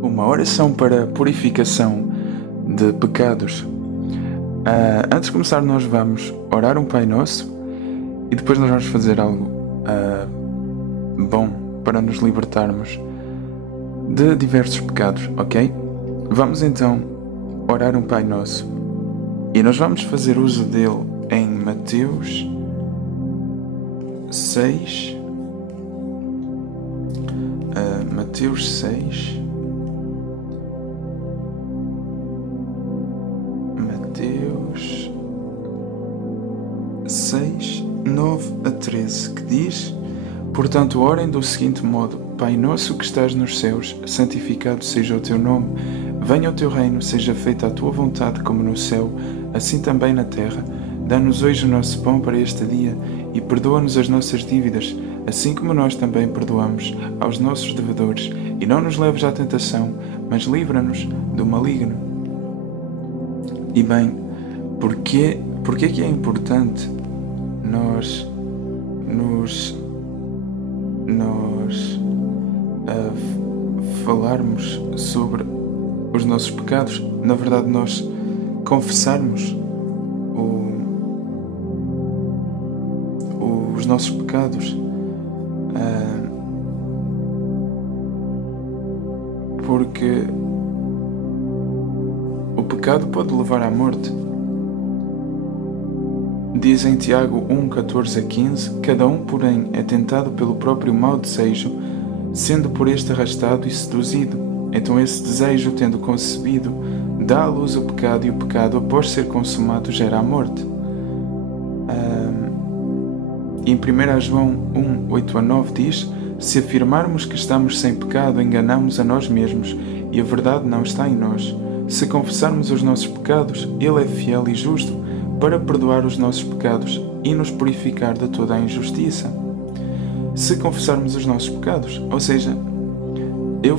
Uma oração para purificação de pecados. Antes de começar, nós vamos orar um Pai Nosso e depois nós vamos fazer algo bom para nos libertarmos de diversos pecados, ok? Vamos então orar um Pai Nosso e nós vamos fazer uso dele em Mateus 6. Mateus 6. Mateus 6, 9 a 13, que diz: Portanto, orem do seguinte modo: Pai nosso que estás nos céus, santificado seja o teu nome. Venha o teu reino, seja feita a tua vontade como no céu, assim também na terra. Dá-nos hoje o nosso pão para este dia e perdoa-nos as nossas dívidas, assim como nós também perdoamos aos nossos devedores. E não nos leves à tentação, mas livra-nos do maligno. E bem, porquê que é importante nós falarmos sobre os nossos pecados? Na verdade, nós confessarmos os nossos pecados, porque o pecado pode levar à morte. Diz em Tiago 1, 14 a 15: Cada um, porém, é tentado pelo próprio mau desejo, sendo por este arrastado e seduzido. Então esse desejo, tendo concebido, dá à luz o pecado, e o pecado, após ser consumado, gera a morte. Em 1 João 1, 8 a 9 diz: Se afirmarmos que estamos sem pecado, enganamos a nós mesmos, e a verdade não está em nós. Se confessarmos os nossos pecados, Ele é fiel e justo para perdoar os nossos pecados e nos purificar de toda a injustiça. Se confessarmos os nossos pecados, ou seja, eu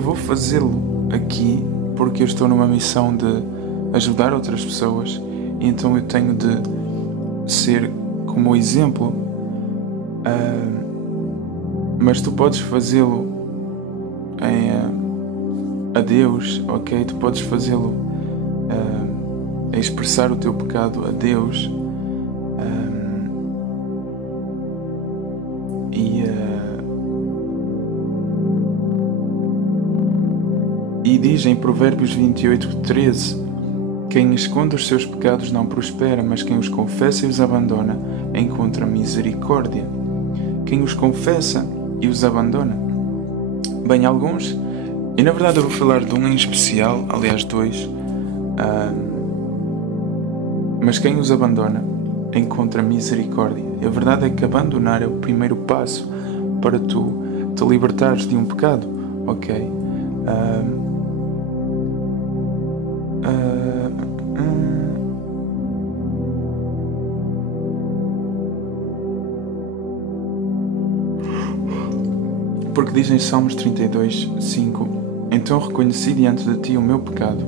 vou fazê-lo aqui porque eu estou numa missão de ajudar outras pessoas, e então eu tenho de ser como exemplo, mas tu podes fazê-lo a Deus, ok? Tu podes fazê-lo a expressar o teu pecado a Deus, e diz em Provérbios 28, 13: Quem esconde os seus pecados não prospera, mas quem os confessa e os abandona encontra misericórdia. Quem os confessa e os abandona. Bem, alguns, e na verdade eu vou falar de um em especial, aliás dois, mas quem os abandona encontra misericórdia. E a verdade é que abandonar é o primeiro passo para tu te libertares de um pecado, ok? Porque diz em Salmos 32, 5: Então reconheci diante de ti o meu pecado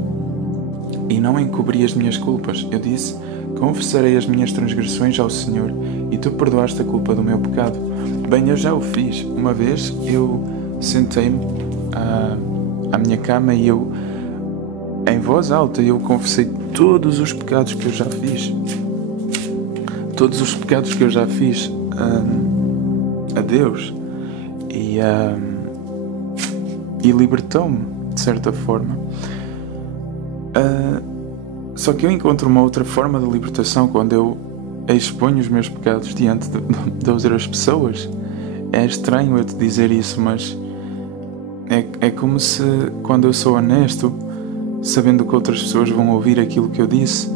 e não encobri as minhas culpas. Eu disse: confessarei as minhas transgressões ao Senhor, e tu perdoaste a culpa do meu pecado. Bem, eu já o fiz. Uma vez eu sentei-me à minha cama e eu, em voz alta, eu confessei todos os pecados que eu já fiz. Todos os pecados que eu já fiz a Deus. E libertou-me, de certa forma. Só que eu encontro uma outra forma de libertação quando eu exponho os meus pecados diante de outras pessoas. É estranho eu te dizer isso, mas é como se, quando eu sou honesto, sabendo que outras pessoas vão ouvir aquilo que eu disse,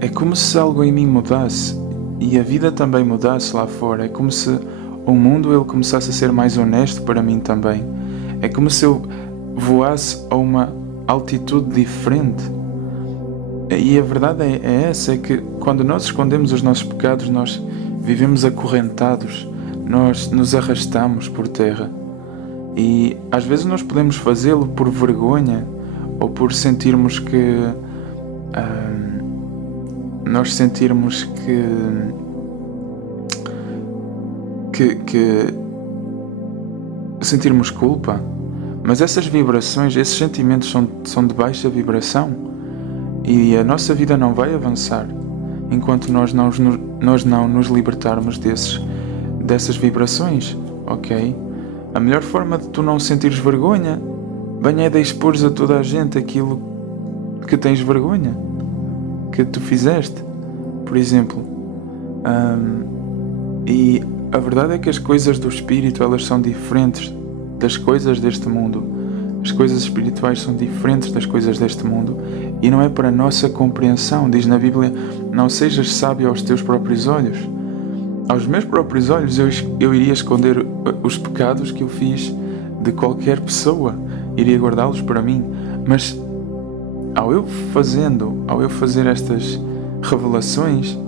é como se algo em mim mudasse e a vida também mudasse lá fora. É como se o mundo ele começasse a ser mais honesto para mim também. É como se eu voasse a uma altitude diferente. E a verdade é essa, é que quando nós escondemos os nossos pecados, nós vivemos acorrentados, nós nos arrastamos por terra. E às vezes nós podemos fazê-lo por vergonha ou por sentirmos que sentirmos culpa, Mas essas vibrações, esses sentimentos são de baixa vibração, e a nossa vida não vai avançar enquanto nós não nos libertarmos dessas vibrações, ok? A melhor forma de tu não sentires vergonha, bem, é de expores a toda a gente aquilo que tens vergonha, que tu fizeste, por exemplo. E a verdade é que as coisas do espírito, elas são diferentes das coisas deste mundo. As coisas espirituais são diferentes das coisas deste mundo, e não é para a nossa compreensão. Diz na Bíblia: não sejas sábio aos teus próprios olhos. Aos meus próprios olhos eu iria esconder os pecados que eu fiz de qualquer pessoa, iria guardá-los para mim. Mas ao eu fazer estas revelações,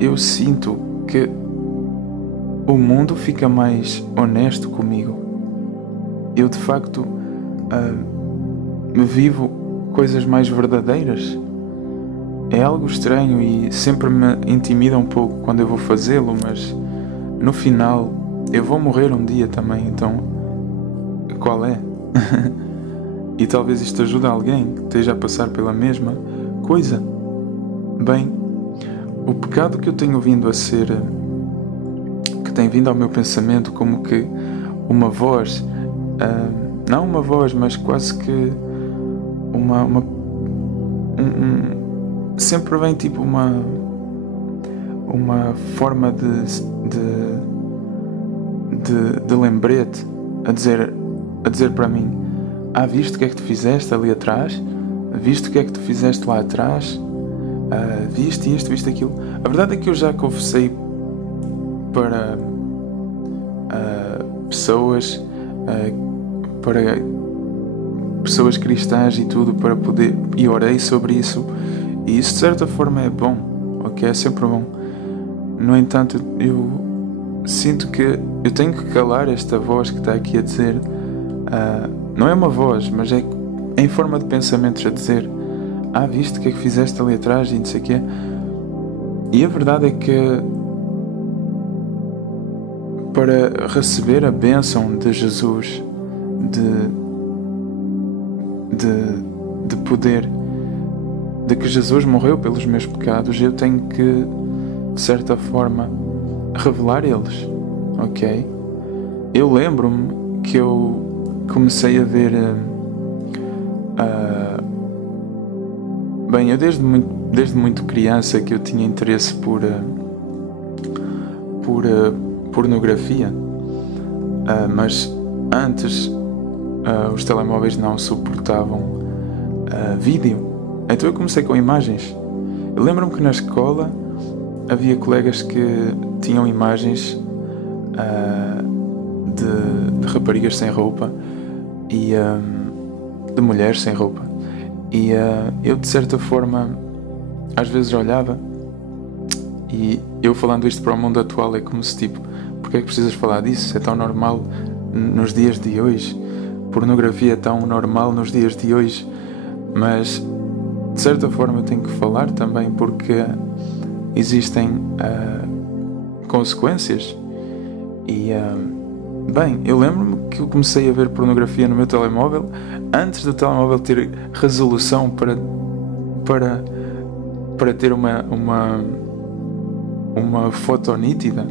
eu sinto que o mundo fica mais honesto comigo. Eu de facto vivo coisas mais verdadeiras. É algo estranho e sempre me intimida um pouco quando eu vou fazê-lo, mas no final eu vou morrer um dia também, então qual é? E talvez isto ajude alguém que esteja a passar pela mesma coisa. Bem, o pecado que eu tenho vindo a ser, que tem vindo ao meu pensamento como que uma voz, não uma voz, mas quase que sempre vem tipo uma forma de lembrete a dizer para mim: viste o que é que tu fizeste ali atrás? Viste o que é que tu fizeste lá atrás? Viste isto, viste aquilo? A verdade é que eu já confessei para pessoas cristãs e tudo, para poder, e orei sobre isso, e isso de certa forma é bom, ok? É sempre bom. No entanto, eu sinto que eu tenho que calar esta voz que está aqui a dizer, não é uma voz, mas é em forma de pensamentos a dizer: viste o que é que fizeste ali atrás e não sei o quê. E a verdade é que para receber a bênção de Jesus, de poder, de que Jesus morreu pelos meus pecados, eu tenho que, de certa forma, revelar eles, ok? Eu lembro-me que eu comecei a ver bem, eu desde muito criança que eu tinha interesse por pornografia, mas antes os telemóveis não suportavam vídeo, então eu comecei com imagens. Eu lembro-me que na escola havia colegas que tinham imagens de raparigas sem roupa e de mulheres sem roupa, e eu de certa forma às vezes olhava, e eu falando isto para o mundo atual é como se tipo: porque é que precisas falar disso? É tão normal nos dias de hoje. Pornografia é tão normal nos dias de hoje. Mas de certa forma eu tenho que falar também, porque existem consequências. E bem, eu lembro-me que eu comecei a ver pornografia no meu telemóvel antes do telemóvel ter resolução para ter uma foto nítida.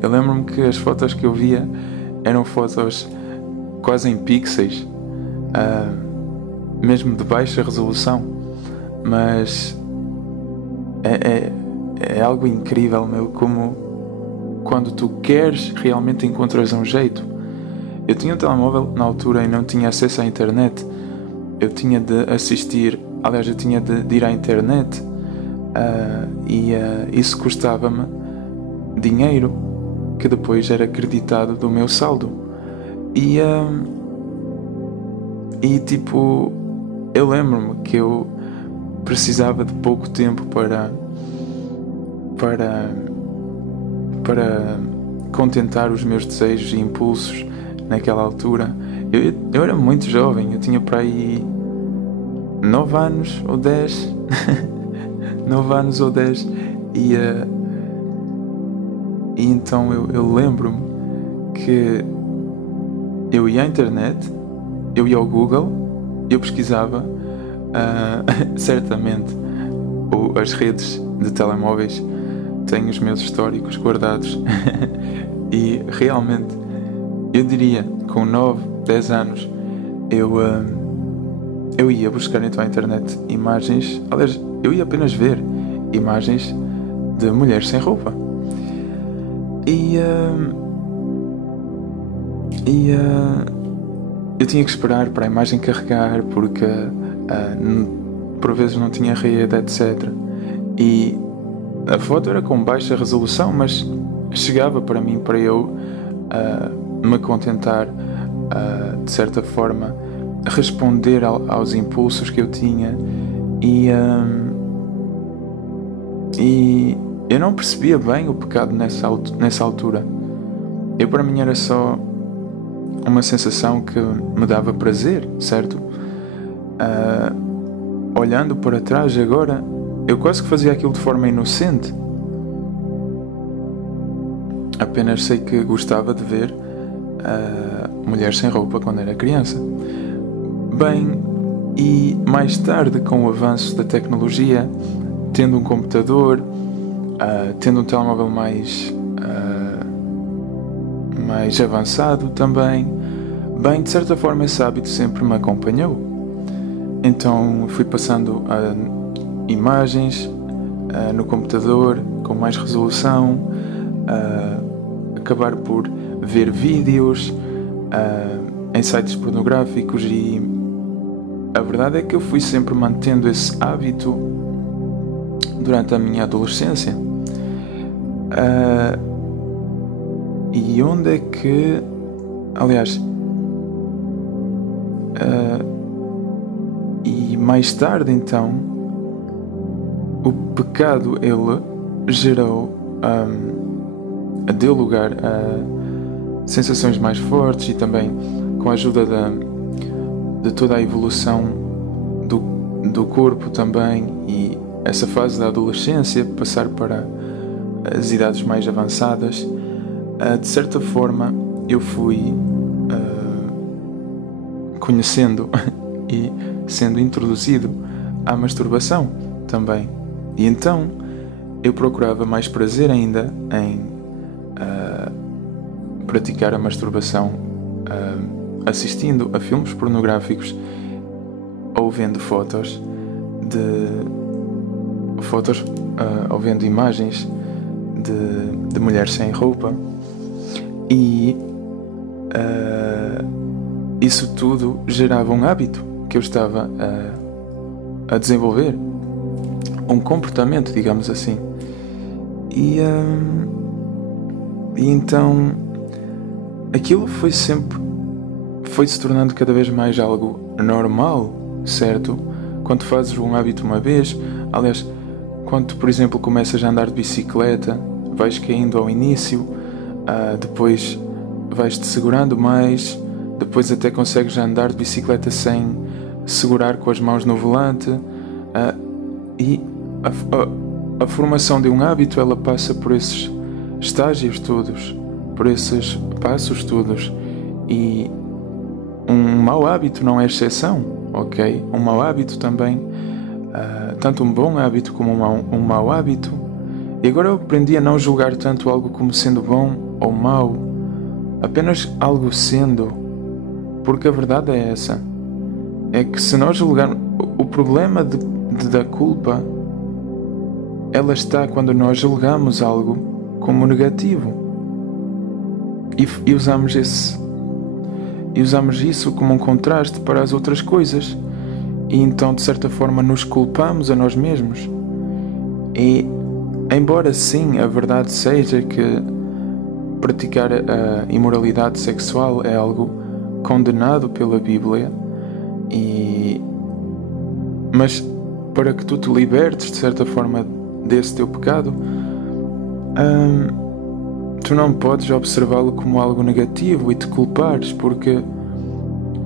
Eu lembro-me que as fotos que eu via eram fotos quase em pixels, mesmo de baixa resolução, mas é algo incrível, meu, como quando tu queres realmente encontras um jeito. Eu tinha um telemóvel na altura e não tinha acesso à internet. Eu tinha de assistir, aliás, eu tinha de ir à internet, e isso custava-me dinheiro que depois era creditado do meu saldo. E tipo, eu lembro-me que eu precisava de pouco tempo para contentar os meus desejos e impulsos naquela altura. Eu era muito jovem, eu tinha para aí 9 anos ou 10 9 anos ou 10, e então eu lembro-me que eu ia à internet eu ia ao Google, eu pesquisava certamente as redes de telemóveis têm os meus históricos guardados e realmente eu diria com 9, 10 anos eu ia buscar então à internet imagens, aliás, eu ia apenas ver imagens de mulheres sem roupa e eu tinha que esperar para a imagem carregar porque por vezes não tinha rede, etc. E a foto era com baixa resolução, mas chegava para mim, para eu me contentar de certa forma responder aos impulsos que eu tinha e eu não percebia bem o pecado nessa altura. Para mim era só uma sensação que me dava prazer, certo? Olhando para trás agora, eu quase que fazia aquilo de forma inocente. Apenas sei que gostava de ver mulheres sem roupa quando era criança. Bem, e mais tarde, com o avanço da tecnologia, tendo um computador, tendo um telemóvel mais avançado também, bem, de certa forma esse hábito sempre me acompanhou. Então fui passando a imagens no computador com mais resolução, acabar por ver vídeos em sites pornográficos e a verdade é que eu fui sempre mantendo esse hábito durante a minha adolescência. E onde é que... Aliás... e mais tarde, então, o pecado, ele gerou... deu lugar a sensações mais fortes e também com a ajuda de toda a evolução do corpo também e essa fase da adolescência, passar para as idades mais avançadas, de certa forma eu fui conhecendo e sendo introduzido à masturbação também. E então eu procurava mais prazer ainda em praticar a masturbação assistindo a filmes pornográficos ou vendo ou vendo imagens de mulheres sem roupa e isso tudo gerava um hábito que eu estava a desenvolver, um comportamento, digamos assim, e então aquilo foi se tornando cada vez mais algo normal, certo? Quando fazes um hábito uma vez, aliás, quando por exemplo começas a andar de bicicleta, vais caindo ao início, depois vais-te segurando mais, depois até consegues andar de bicicleta sem segurar com as mãos no volante, e a formação de um hábito, ela passa por esses estágios todos, por esses passos todos, e um mau hábito não é exceção, ok? Um mau hábito também, tanto um bom hábito como um mau hábito. E agora eu aprendi a não julgar tanto algo como sendo bom ou mau, apenas algo sendo, porque a verdade é essa, é que se nós julgarmos, o problema da culpa, ela está quando nós julgamos algo como negativo e usamos isso como um contraste para as outras coisas, e então de certa forma nos culpamos a nós mesmos. E embora sim a verdade seja que praticar a imoralidade sexual é algo condenado pela Bíblia, mas para que tu te libertes de certa forma desse teu pecado, tu não podes observá-lo como algo negativo e te culpares, porque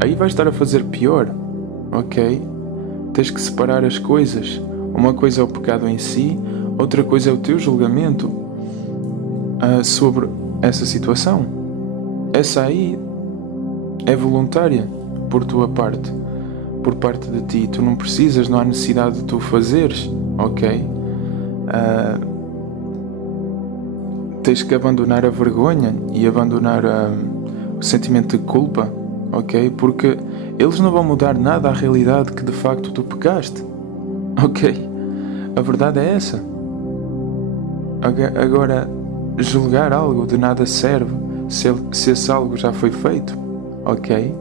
aí vais estar a fazer pior, ok? Tens que separar as coisas. Uma coisa é o pecado em si, outra coisa é o teu julgamento sobre essa situação. Essa aí é voluntária, por tua parte, por parte de ti. Tu não precisas, não há necessidade de tu fazeres, ok? Tens que abandonar a vergonha e abandonar o sentimento de culpa, ok? Porque eles não vão mudar nada à realidade que de facto tu pecaste, ok? A verdade é essa. Agora, julgar algo de nada serve se esse algo já foi feito, ok?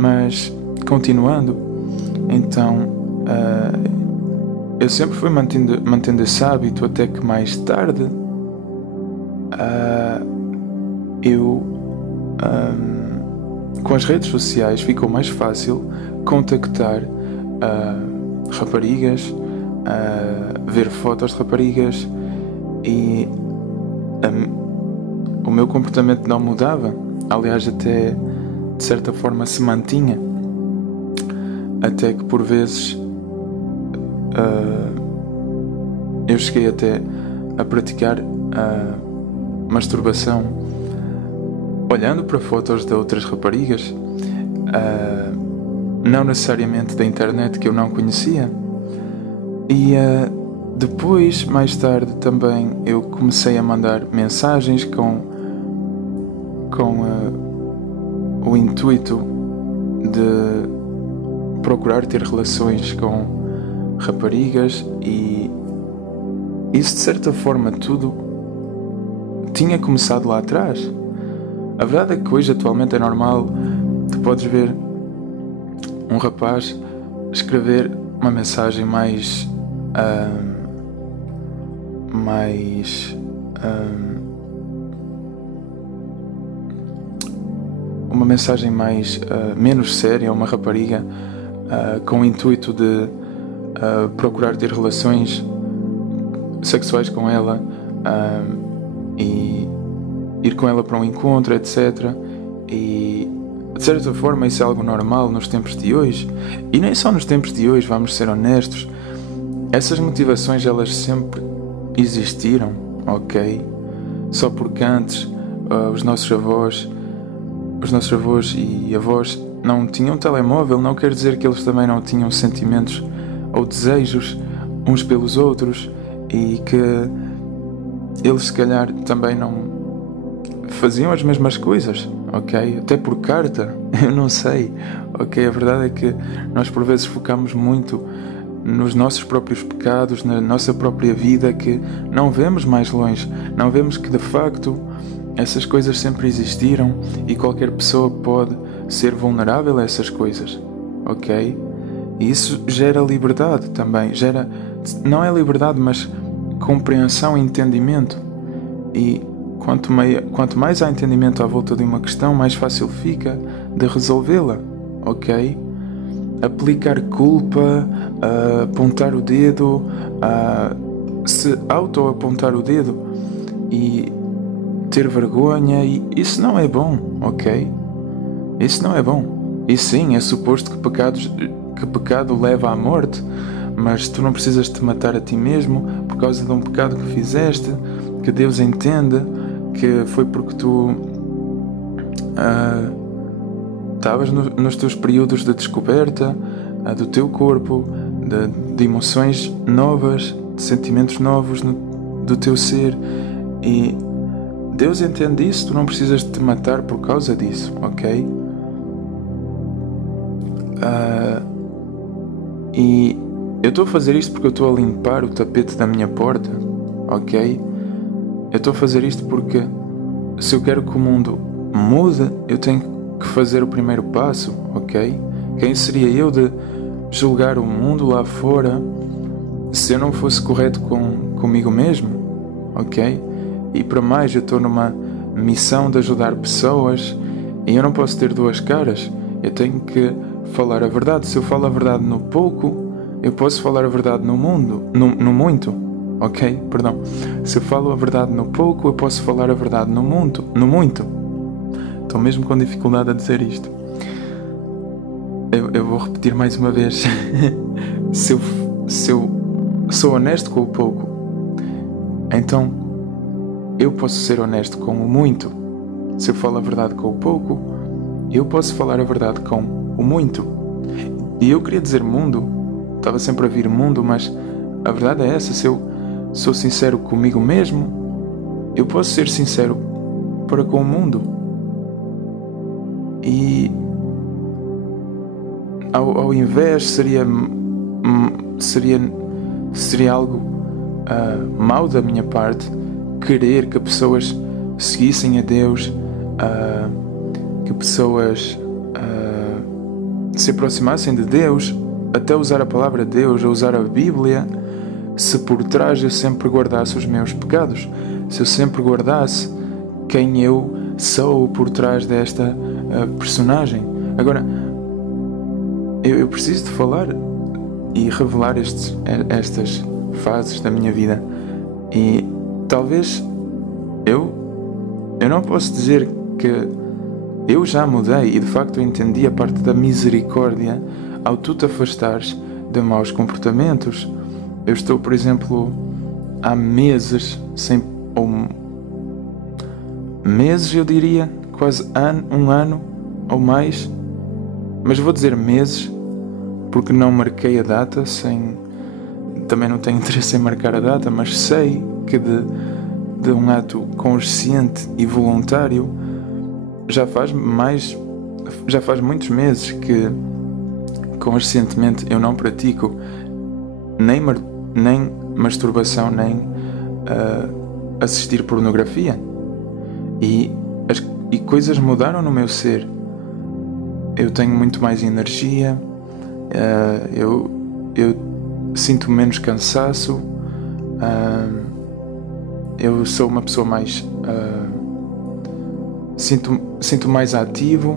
Mas, continuando, então, eu sempre fui mantendo esse hábito até que mais tarde com as redes sociais ficou mais fácil contactar raparigas, ver fotos de raparigas, e o meu comportamento não mudava. Aliás, até de certa forma se mantinha, até que por vezes eu cheguei até a praticar masturbação olhando para fotos de outras raparigas, não necessariamente da internet, que eu não conhecia. E depois, mais tarde também, eu comecei a mandar mensagens com o intuito de procurar ter relações com raparigas, e isso de certa forma tudo tinha começado lá atrás. A verdade é que hoje, atualmente, é normal. Tu podes ver um rapaz escrever uma mensagem mais menos séria a uma rapariga, com o intuito de procurar ter relações sexuais com ela, e ir com ela para um encontro, etc. E de certa forma isso é algo normal nos tempos de hoje. E nem só nos tempos de hoje, vamos ser honestos. Essas motivações, elas sempre existiram, ok? Só porque antes os nossos avós e avós não tinham telemóvel, não quer dizer que eles também não tinham sentimentos ou desejos uns pelos outros, e que eles se calhar também não faziam as mesmas coisas, ok? Até por carta, eu não sei, ok? A verdade é que nós por vezes focamos muito nos nossos próprios pecados, na nossa própria vida, que não vemos mais longe, não vemos que de facto essas coisas sempre existiram e qualquer pessoa pode ser vulnerável a essas coisas, ok? E isso gera liberdade também, não é liberdade, mas compreensão e entendimento. E quanto mais há entendimento à volta de uma questão, mais fácil fica de resolvê-la, ok? Aplicar culpa, apontar o dedo, se auto-apontar o dedo e ter vergonha, e isso não é bom, ok? Isso não é bom. E sim, é suposto que pecado leva à morte, mas tu não precisas te matar a ti mesmo por causa de um pecado que fizeste, que Deus entende que foi porque tu estavas nos teus períodos de descoberta do teu corpo, de emoções novas, de sentimentos novos do teu ser, e Deus entende isso. Tu não precisas te matar por causa disso, ok? E eu estou a fazer isto porque eu estou a limpar o tapete da minha porta, ok? Eu estou a fazer isto porque se eu quero que o mundo mude, eu tenho que fazer o primeiro passo, ok? Quem seria eu de julgar o mundo lá fora se eu não fosse correto comigo mesmo, ok? E para mais, eu estou numa missão de ajudar pessoas e eu não posso ter duas caras. Eu tenho que falar a verdade. Se eu falo a verdade no pouco, eu posso falar a verdade no muito, ok? Perdão. Se eu falo a verdade no pouco, eu posso falar a verdade no muito. Estou mesmo com dificuldade a dizer isto. Eu vou repetir mais uma vez. Se eu sou honesto com o pouco, então eu posso ser honesto com o muito. Se eu falo a verdade com o pouco, eu posso falar a verdade com o muito. E eu queria dizer mundo, estava sempre a vir mundo, mas a verdade é essa. Se eu sou sincero comigo mesmo, eu posso ser sincero para com o mundo. E ao invés seria algo mau da minha parte querer que pessoas seguissem a Deus, que pessoas se aproximassem de Deus, até usar a palavra de Deus, ou usar a Bíblia, se por trás eu sempre guardasse os meus pecados, se eu sempre guardasse quem eu sou por trás desta personagem. Agora, eu preciso de falar e revelar estas fases da minha vida, e talvez eu não posso dizer que eu já mudei, e de facto eu entendi a parte da misericórdia ao tu te afastares de maus comportamentos. Eu estou, por exemplo, há meses, eu diria, quase um ano ou mais, mas vou dizer meses, porque não marquei a data, também não tenho interesse em marcar a data, mas sei que de um ato consciente e voluntário já faz muitos meses que conscientemente eu não pratico nem masturbação, nem assistir pornografia, e coisas mudaram no meu ser. Eu tenho muito mais energia, eu sinto menos cansaço, eu sou uma pessoa mais sinto mais ativo,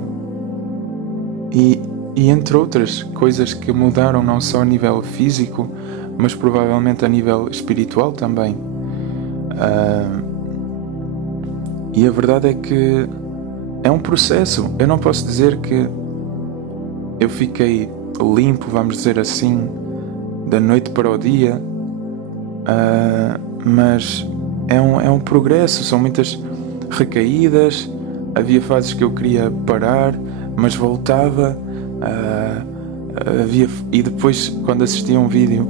e entre outras coisas que mudaram não só a nível físico, mas provavelmente a nível espiritual também. E a verdade é que é um processo. Eu não posso dizer que eu fiquei limpo, vamos dizer assim, da noite para o dia, mas é um progresso. São muitas recaídas. Havia fases que eu queria parar, mas voltava. E depois, quando assistia a um vídeo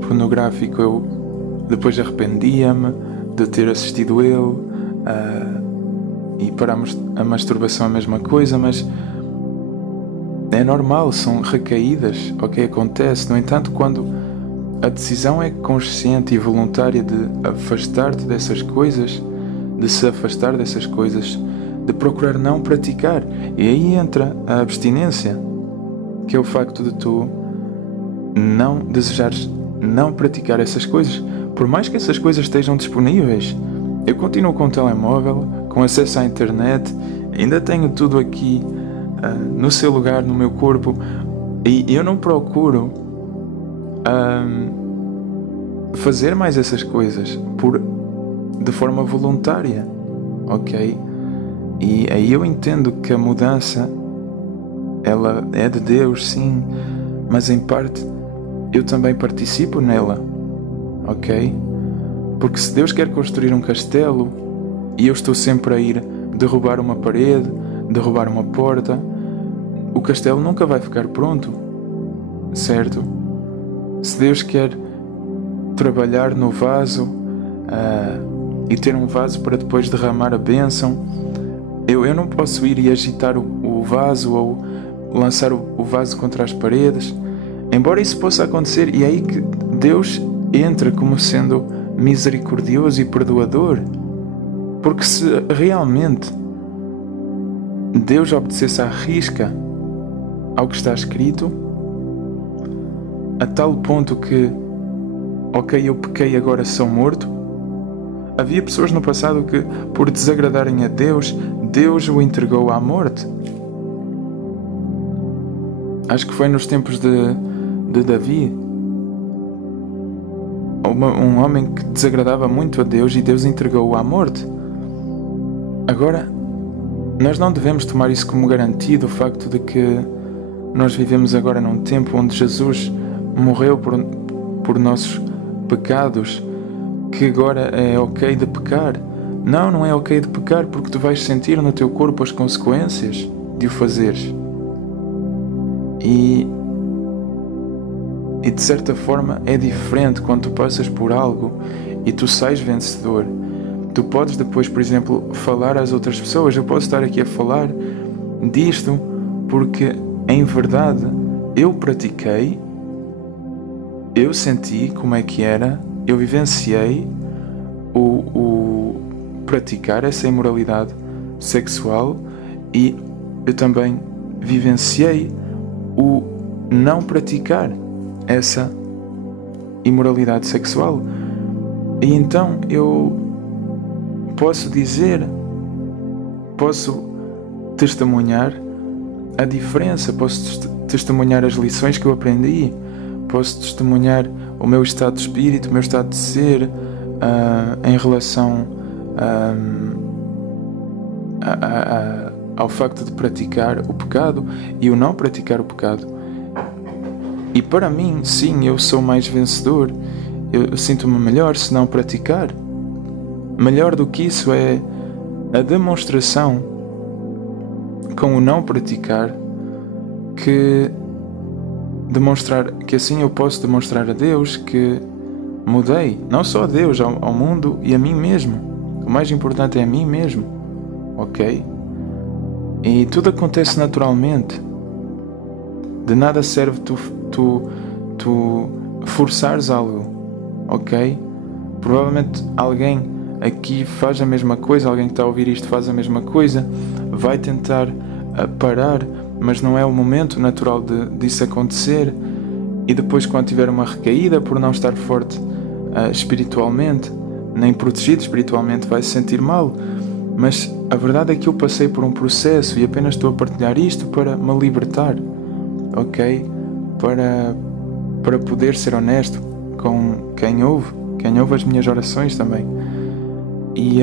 pornográfico, eu depois arrependia-me de ter assistido ele. E para a masturbação a mesma coisa, mas é normal, são recaídas, ok? Acontece. No entanto, quando a decisão é consciente e voluntária de afastar-te dessas coisas, de se afastar dessas coisas, de procurar não praticar, e aí entra a abstinência, que é o facto de tu não desejares não praticar essas coisas, por mais que essas coisas estejam disponíveis. Eu continuo com o telemóvel, com acesso à internet, ainda tenho tudo aqui no seu lugar, no meu corpo, e eu não procuro fazer mais essas coisas de forma voluntária, ok? E aí eu entendo que a mudança, ela é de Deus, sim, mas em parte eu também participo nela, ok? Porque se Deus quer construir um castelo e eu estou sempre a ir derrubar uma parede, derrubar uma porta, o castelo nunca vai ficar pronto, certo? Se Deus quer trabalhar no vaso e ter um vaso para depois derramar a bênção, eu não posso ir e agitar o vaso ou lançar o vaso contra as paredes, embora isso possa acontecer. E é aí que Deus entra como sendo misericordioso e perdoador, porque se realmente Deus obedecesse à risca ao que está escrito, a tal ponto que, ok, eu pequei, agora sou morto. Havia pessoas no passado que, por desagradarem a Deus, Deus o entregou à morte. Acho que foi nos tempos de Davi, um homem que desagradava muito a Deus, e Deus entregou-o à morte. Agora, nós não devemos tomar isso como garantido, o facto de que nós vivemos agora num tempo onde Jesus morreu por nossos pecados, que agora é ok de pecar. Não é ok de pecar, porque tu vais sentir no teu corpo as consequências. de o fazeres. E de certa forma é diferente quando tu passas por algo e tu sais vencedor. Tu podes depois, por exemplo, falar às outras pessoas. Eu posso estar aqui a falar disto porque, em verdade, eu pratiquei, eu senti como é que era, eu vivenciei o praticar essa imoralidade sexual e eu também vivenciei o não praticar essa imoralidade sexual. E então eu posso dizer, posso testemunhar a diferença, posso testemunhar as lições que eu aprendi, posso testemunhar o meu estado de espírito, o meu estado de ser em relação ao facto de praticar o pecado e o não praticar o pecado. E para mim, sim, eu sou mais vencedor, eu sinto-me melhor se não praticar. Melhor do que isso é a demonstração com o não praticar, que assim eu posso demonstrar a Deus que mudei, não só a Deus, ao mundo e a mim mesmo. O mais importante é a mim mesmo, ok? E tudo acontece naturalmente. De nada serve tu forçares algo, ok? Provavelmente alguém aqui faz a mesma coisa, alguém que está a ouvir isto faz a mesma coisa, vai tentar parar, mas não é o momento natural disso acontecer, e depois, quando tiver uma recaída por não estar forte espiritualmente, nem protegido espiritualmente, vai se sentir mal. Mas a verdade é que eu passei por um processo e apenas estou a partilhar isto para me libertar, ok? Para poder ser honesto com quem ouve as minhas orações também. E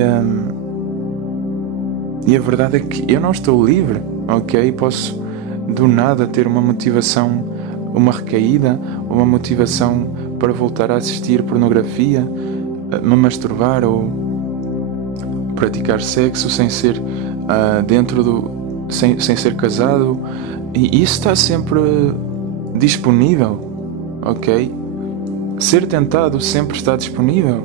a verdade é que eu não estou livre, ok? Posso do nada ter uma motivação, uma recaída, uma motivação para voltar a assistir pornografia, me masturbar ou praticar sexo sem ser sem ser casado, e isso está sempre disponível, ok? Ser tentado sempre está disponível,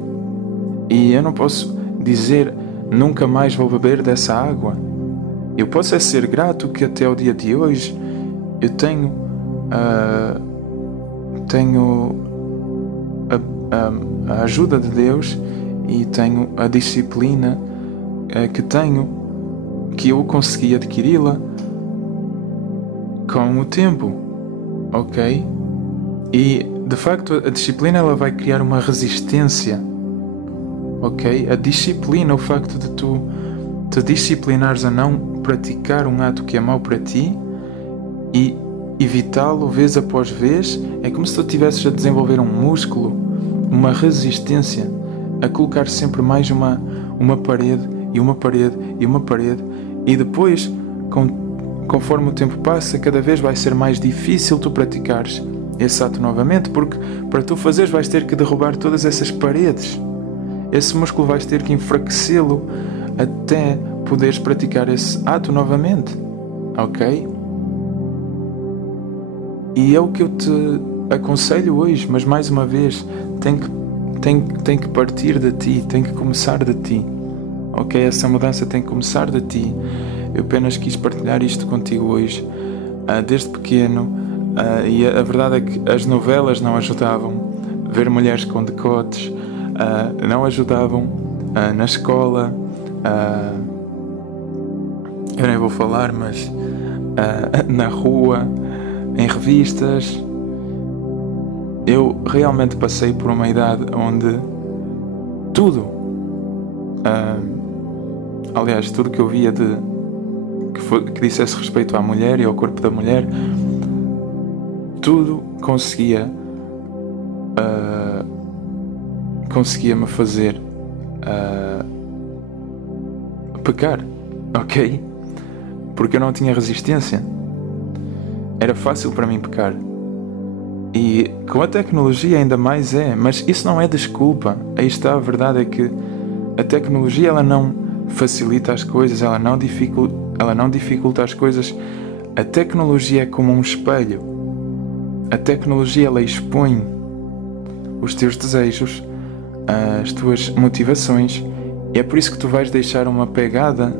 e eu não posso dizer nunca mais vou beber dessa água. Eu posso ser grato que até o dia de hoje eu tenho a ajuda de Deus e tenho a disciplina que eu consegui adquiri-la com o tempo, ok? E de facto a disciplina ela vai criar uma resistência, ok? A disciplina, o facto de tu te disciplinares a não praticar um ato que é mau para ti e evitá-lo vez após vez, é como se tu estivesses a desenvolver um músculo, uma resistência, a colocar sempre mais uma parede e uma parede e uma parede, e depois, conforme o tempo passa, cada vez vai ser mais difícil tu praticares esse ato novamente, porque para tu fazeres vais ter que derrubar todas essas paredes. Esse músculo vais ter que enfraquecê-lo até poderes praticar esse ato novamente, ok? E é o que eu te aconselho hoje, mas mais uma vez, tem que partir de ti, tem que começar de ti, ok? Essa mudança tem que começar de ti. Eu apenas quis partilhar isto contigo hoje, desde pequeno, e a verdade é que as novelas não ajudavam, ver mulheres com decotes não ajudavam, na escola, eu nem vou falar, mas na rua, em revistas. Eu realmente passei por uma idade onde tudo, aliás, tudo que eu via que dissesse respeito à mulher e ao corpo da mulher, tudo conseguia-me fazer pecar, ok? Porque eu não tinha resistência. Era fácil para mim pecar. E com a tecnologia ainda mais mas isso não é desculpa. Aí está, a verdade é que a tecnologia ela não facilita as coisas, ela não ela não dificulta as coisas. A tecnologia é como um espelho. A tecnologia, ela expõe os teus desejos, as tuas motivações, e é por isso que tu vais deixar uma pegada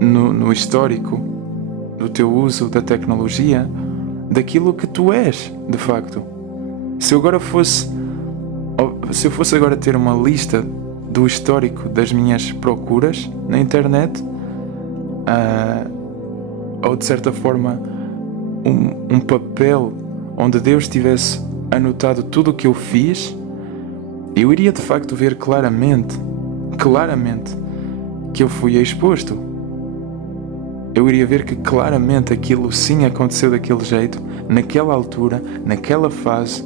no histórico do teu uso da tecnologia, daquilo que tu és, de facto. Se eu fosse agora ter uma lista do histórico das minhas procuras na internet, ou de certa forma um papel onde Deus tivesse anotado tudo o que eu fiz, eu iria de facto ver claramente que eu fui exposto. Eu iria ver que claramente aquilo sim aconteceu daquele jeito, naquela altura, naquela fase,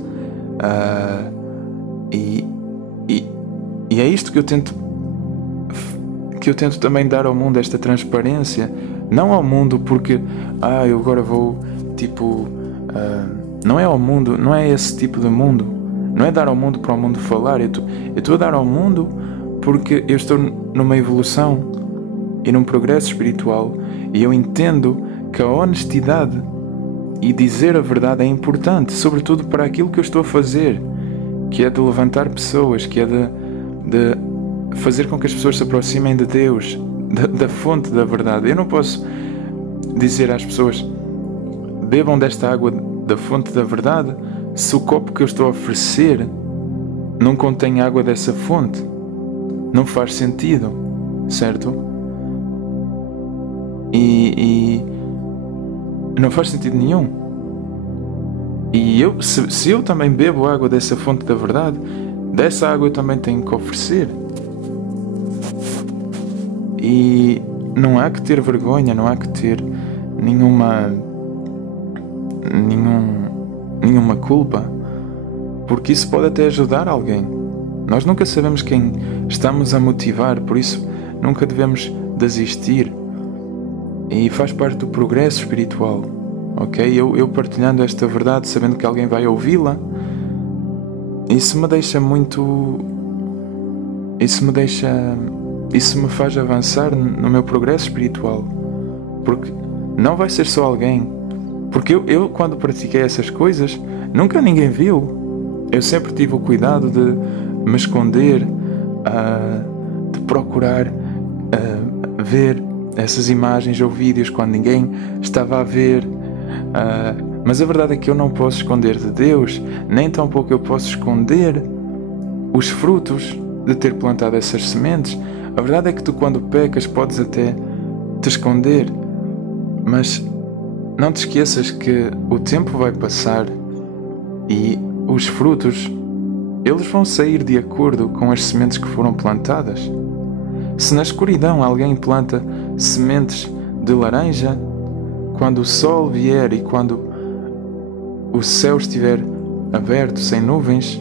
e é isto que eu tento também dar ao mundo, esta transparência. Não ao mundo porque eu agora vou não é ao mundo, não é esse tipo de mundo, não é dar ao mundo para o mundo falar. Eu estou a dar ao mundo porque eu estou numa evolução e num progresso espiritual, e eu entendo que a honestidade e dizer a verdade é importante, sobretudo para aquilo que eu estou a fazer, que é de levantar pessoas, que é de fazer com que as pessoas se aproximem de Deus, da fonte da verdade. Eu não posso dizer às pessoas: bebam desta água da fonte da verdade, se o copo que eu estou a oferecer não contém água dessa fonte. Não faz sentido, certo? E não faz sentido nenhum. E se eu também bebo água dessa fonte da verdade, dessa água eu também tenho que oferecer. E não há que ter vergonha, não há que ter nenhuma culpa, porque isso pode até ajudar alguém. Nós nunca sabemos quem estamos a motivar, por isso nunca devemos desistir. E faz parte do progresso espiritual, ok? Eu partilhando esta verdade, sabendo que alguém vai ouvi-la, isso me deixa muito... Isso me faz avançar no meu progresso espiritual, porque não vai ser só alguém. Porque eu quando pratiquei essas coisas, nunca ninguém viu. Eu sempre tive o cuidado de me esconder, de procurar ver essas imagens ou vídeos quando ninguém estava a ver. Mas a verdade é que eu não posso esconder de Deus, nem tampouco eu posso esconder os frutos de ter plantado essas sementes. A verdade é que tu, quando pecas, podes até te esconder, mas não te esqueças que o tempo vai passar e os frutos, eles vão sair de acordo com as sementes que foram plantadas. Se na escuridão alguém planta sementes de laranja, quando o sol vier e quando o céu estiver aberto, sem nuvens,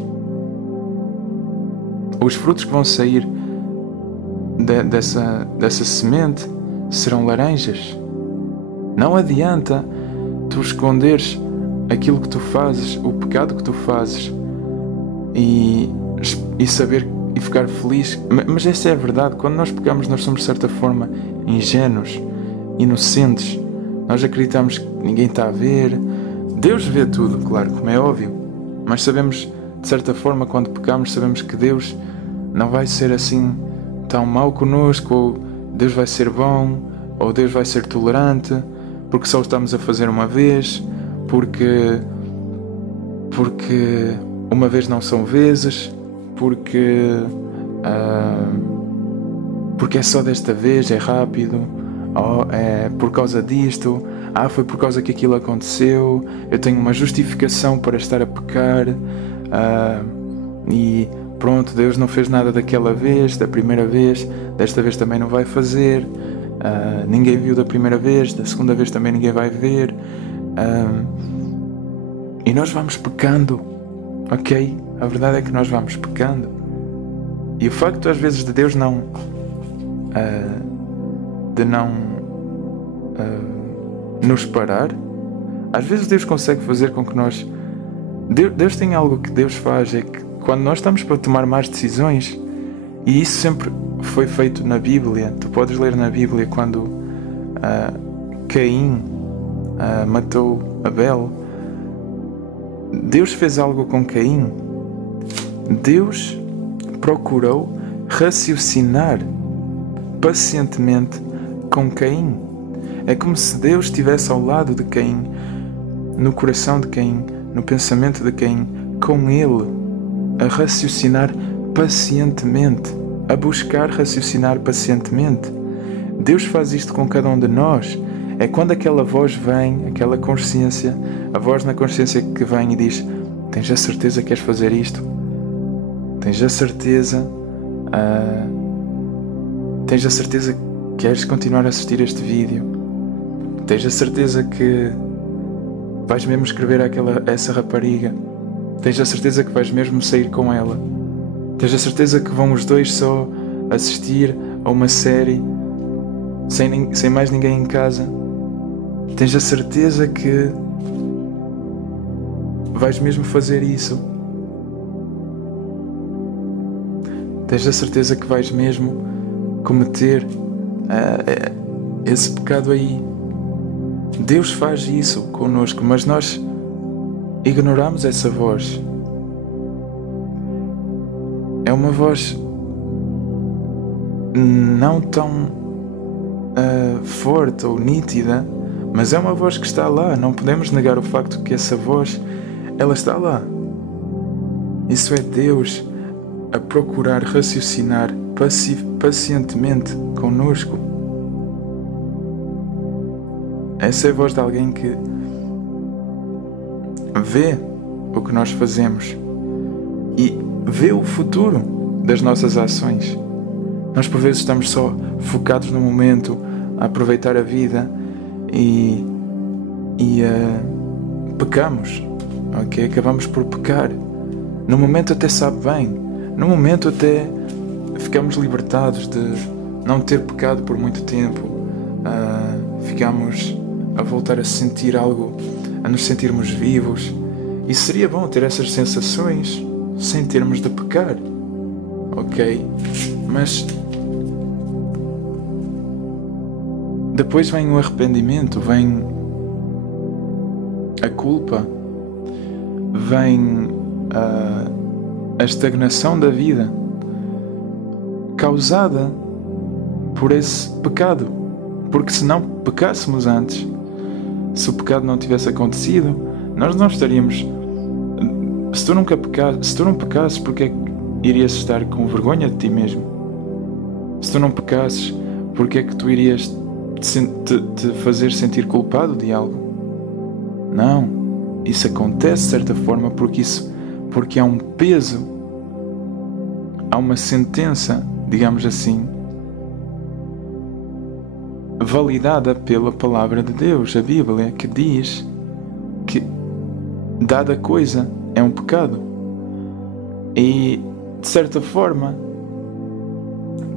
os frutos que vão sair dessa semente serão laranjas. Não adianta tu esconderes aquilo que tu fazes, o pecado que tu fazes, e saber e ficar feliz. Mas essa é a verdade. Quando nós pecamos, nós somos de certa forma ingênuos, inocentes. Nós acreditamos que ninguém está a ver. Deus vê tudo, claro, como é óbvio, mas sabemos, de certa forma, quando pecamos, sabemos que Deus não vai ser assim tão mau connosco, ou Deus vai ser bom, ou Deus vai ser tolerante, porque só o estamos a fazer uma vez, porque uma vez não são vezes, porque é só desta vez, é rápido, é por causa disto, foi por causa que aquilo aconteceu, eu tenho uma justificação para estar a pecar, e pronto, Deus não fez nada daquela vez, da primeira vez, desta vez também não vai fazer, ninguém viu da primeira vez, da segunda vez também ninguém vai ver, e nós vamos pecando, ok? A verdade é que nós vamos pecando, e o facto às vezes de Deus não nos parar, às vezes Deus consegue fazer com que nós... Deus tem algo que Deus faz, é que quando nós estamos para tomar más decisões, e isso sempre foi feito na Bíblia, tu podes ler na Bíblia quando Caim matou Abel, Deus fez algo com Caim. Deus procurou raciocinar pacientemente com Caim. É como se Deus estivesse ao lado de Caim, no coração de Caim, no pensamento de Caim, com ele, a raciocinar pacientemente, a buscar raciocinar pacientemente. Deus faz isto com cada um de nós. É quando aquela voz vem, aquela consciência, a voz na consciência que vem e diz: tens a certeza que queres fazer isto? Tens a certeza que queres continuar a assistir este vídeo? Tens a certeza que vais mesmo escrever essa rapariga? Tens a certeza que vais mesmo sair com ela? Tens a certeza que vão os dois só assistir a uma série sem mais ninguém em casa? Tens a certeza que vais mesmo fazer isso? Tens a certeza que vais mesmo cometer esse pecado aí? Deus faz isso connosco, mas nós ignoramos essa voz. É uma voz não tão forte ou nítida, mas é uma voz que está lá. Não podemos negar o facto que essa voz, ela está lá. Isso é Deus a procurar raciocinar pacientemente connosco. Essa é a voz de alguém que vê o que nós fazemos e vê o futuro das nossas ações. Nós por vezes estamos só focados no momento, a aproveitar a vida e pecamos, ok? Acabamos por pecar. No momento até sabe bem, no momento até ficamos libertados de não ter pecado por muito tempo, ficamos a voltar a sentir algo, a nos sentirmos vivos, e seria bom ter essas sensações sem termos de pecar, ok? Mas depois vem o arrependimento, vem a culpa, vem a estagnação da vida causada por esse pecado. Porque se não pecássemos antes, se o pecado não tivesse acontecido, nós não estaríamos... Se tu não pecasses, porque é que irias estar com vergonha de ti mesmo? Se tu não pecasses, porque é que tu irias te fazer sentir culpado de algo? Não. Isso acontece de certa forma porque há um peso, há uma sentença, digamos assim, validada pela palavra de Deus, a Bíblia, que diz que dada coisa é um pecado. E de certa forma,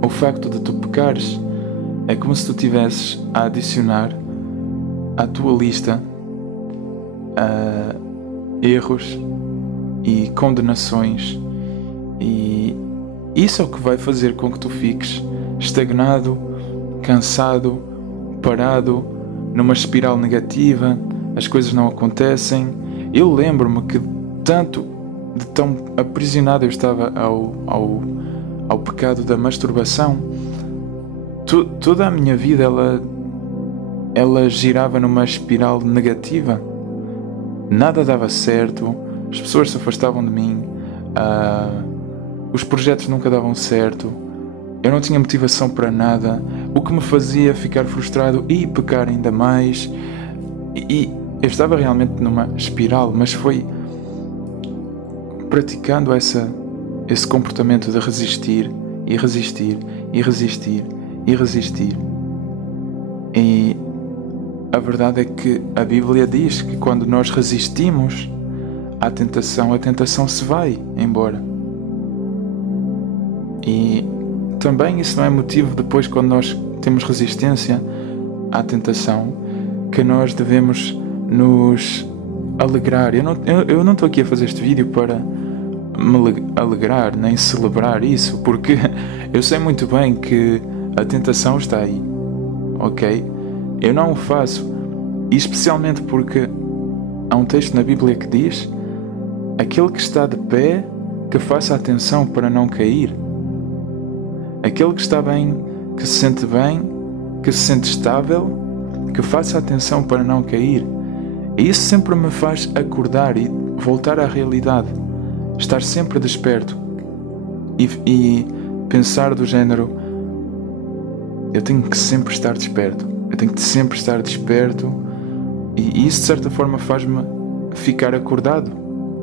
o facto de tu pecares é como se tu tivesses a adicionar à tua lista erros e condenações, e isso é o que vai fazer com que tu fiques estagnado, cansado, parado, numa espiral negativa. As coisas não acontecem. Eu lembro-me que de tão aprisionado eu estava ao pecado da masturbação. Toda a minha vida ela girava numa espiral negativa. Nada dava certo, as pessoas se afastavam de mim, os projetos nunca davam certo, eu não tinha motivação para nada, o que me fazia ficar frustrado e pecar ainda mais. E eu estava realmente numa espiral, mas foi praticando esse comportamento de resistir e resistir e resistir e resistir. E a verdade é que a Bíblia diz que quando nós resistimos à tentação, a tentação se vai embora. E também isso não é motivo depois, quando nós temos resistência à tentação, que nós devemos nos alegrar. Eu não estou aqui a fazer este vídeo para me alegrar nem celebrar isso, porque eu sei muito bem que a tentação está aí, ok? Eu não o faço, e especialmente porque há um texto na Bíblia que diz: aquele que está de pé, que faça atenção para não cair. Aquele que está bem, que se sente bem, que se sente estável, que faça atenção para não cair. E isso sempre me faz acordar e voltar à realidade. Estar sempre desperto. E pensar do género: eu tenho que sempre estar desperto. Eu tenho que sempre estar desperto. E isso de certa forma faz-me ficar acordado,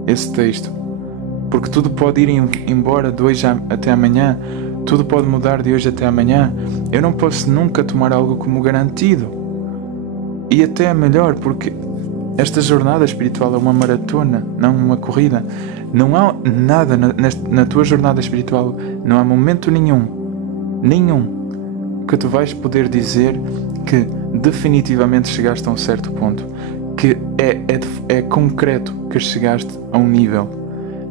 esse texto. Porque tudo pode ir embora de hoje até amanhã. Tudo pode mudar de hoje até amanhã. Eu não posso nunca tomar algo como garantido. E até é melhor, porque esta jornada espiritual é uma maratona, não uma corrida. Não há nada na tua jornada espiritual, não há momento nenhum que tu vais poder dizer que definitivamente chegaste a um certo ponto, que é concreto que chegaste a um nível.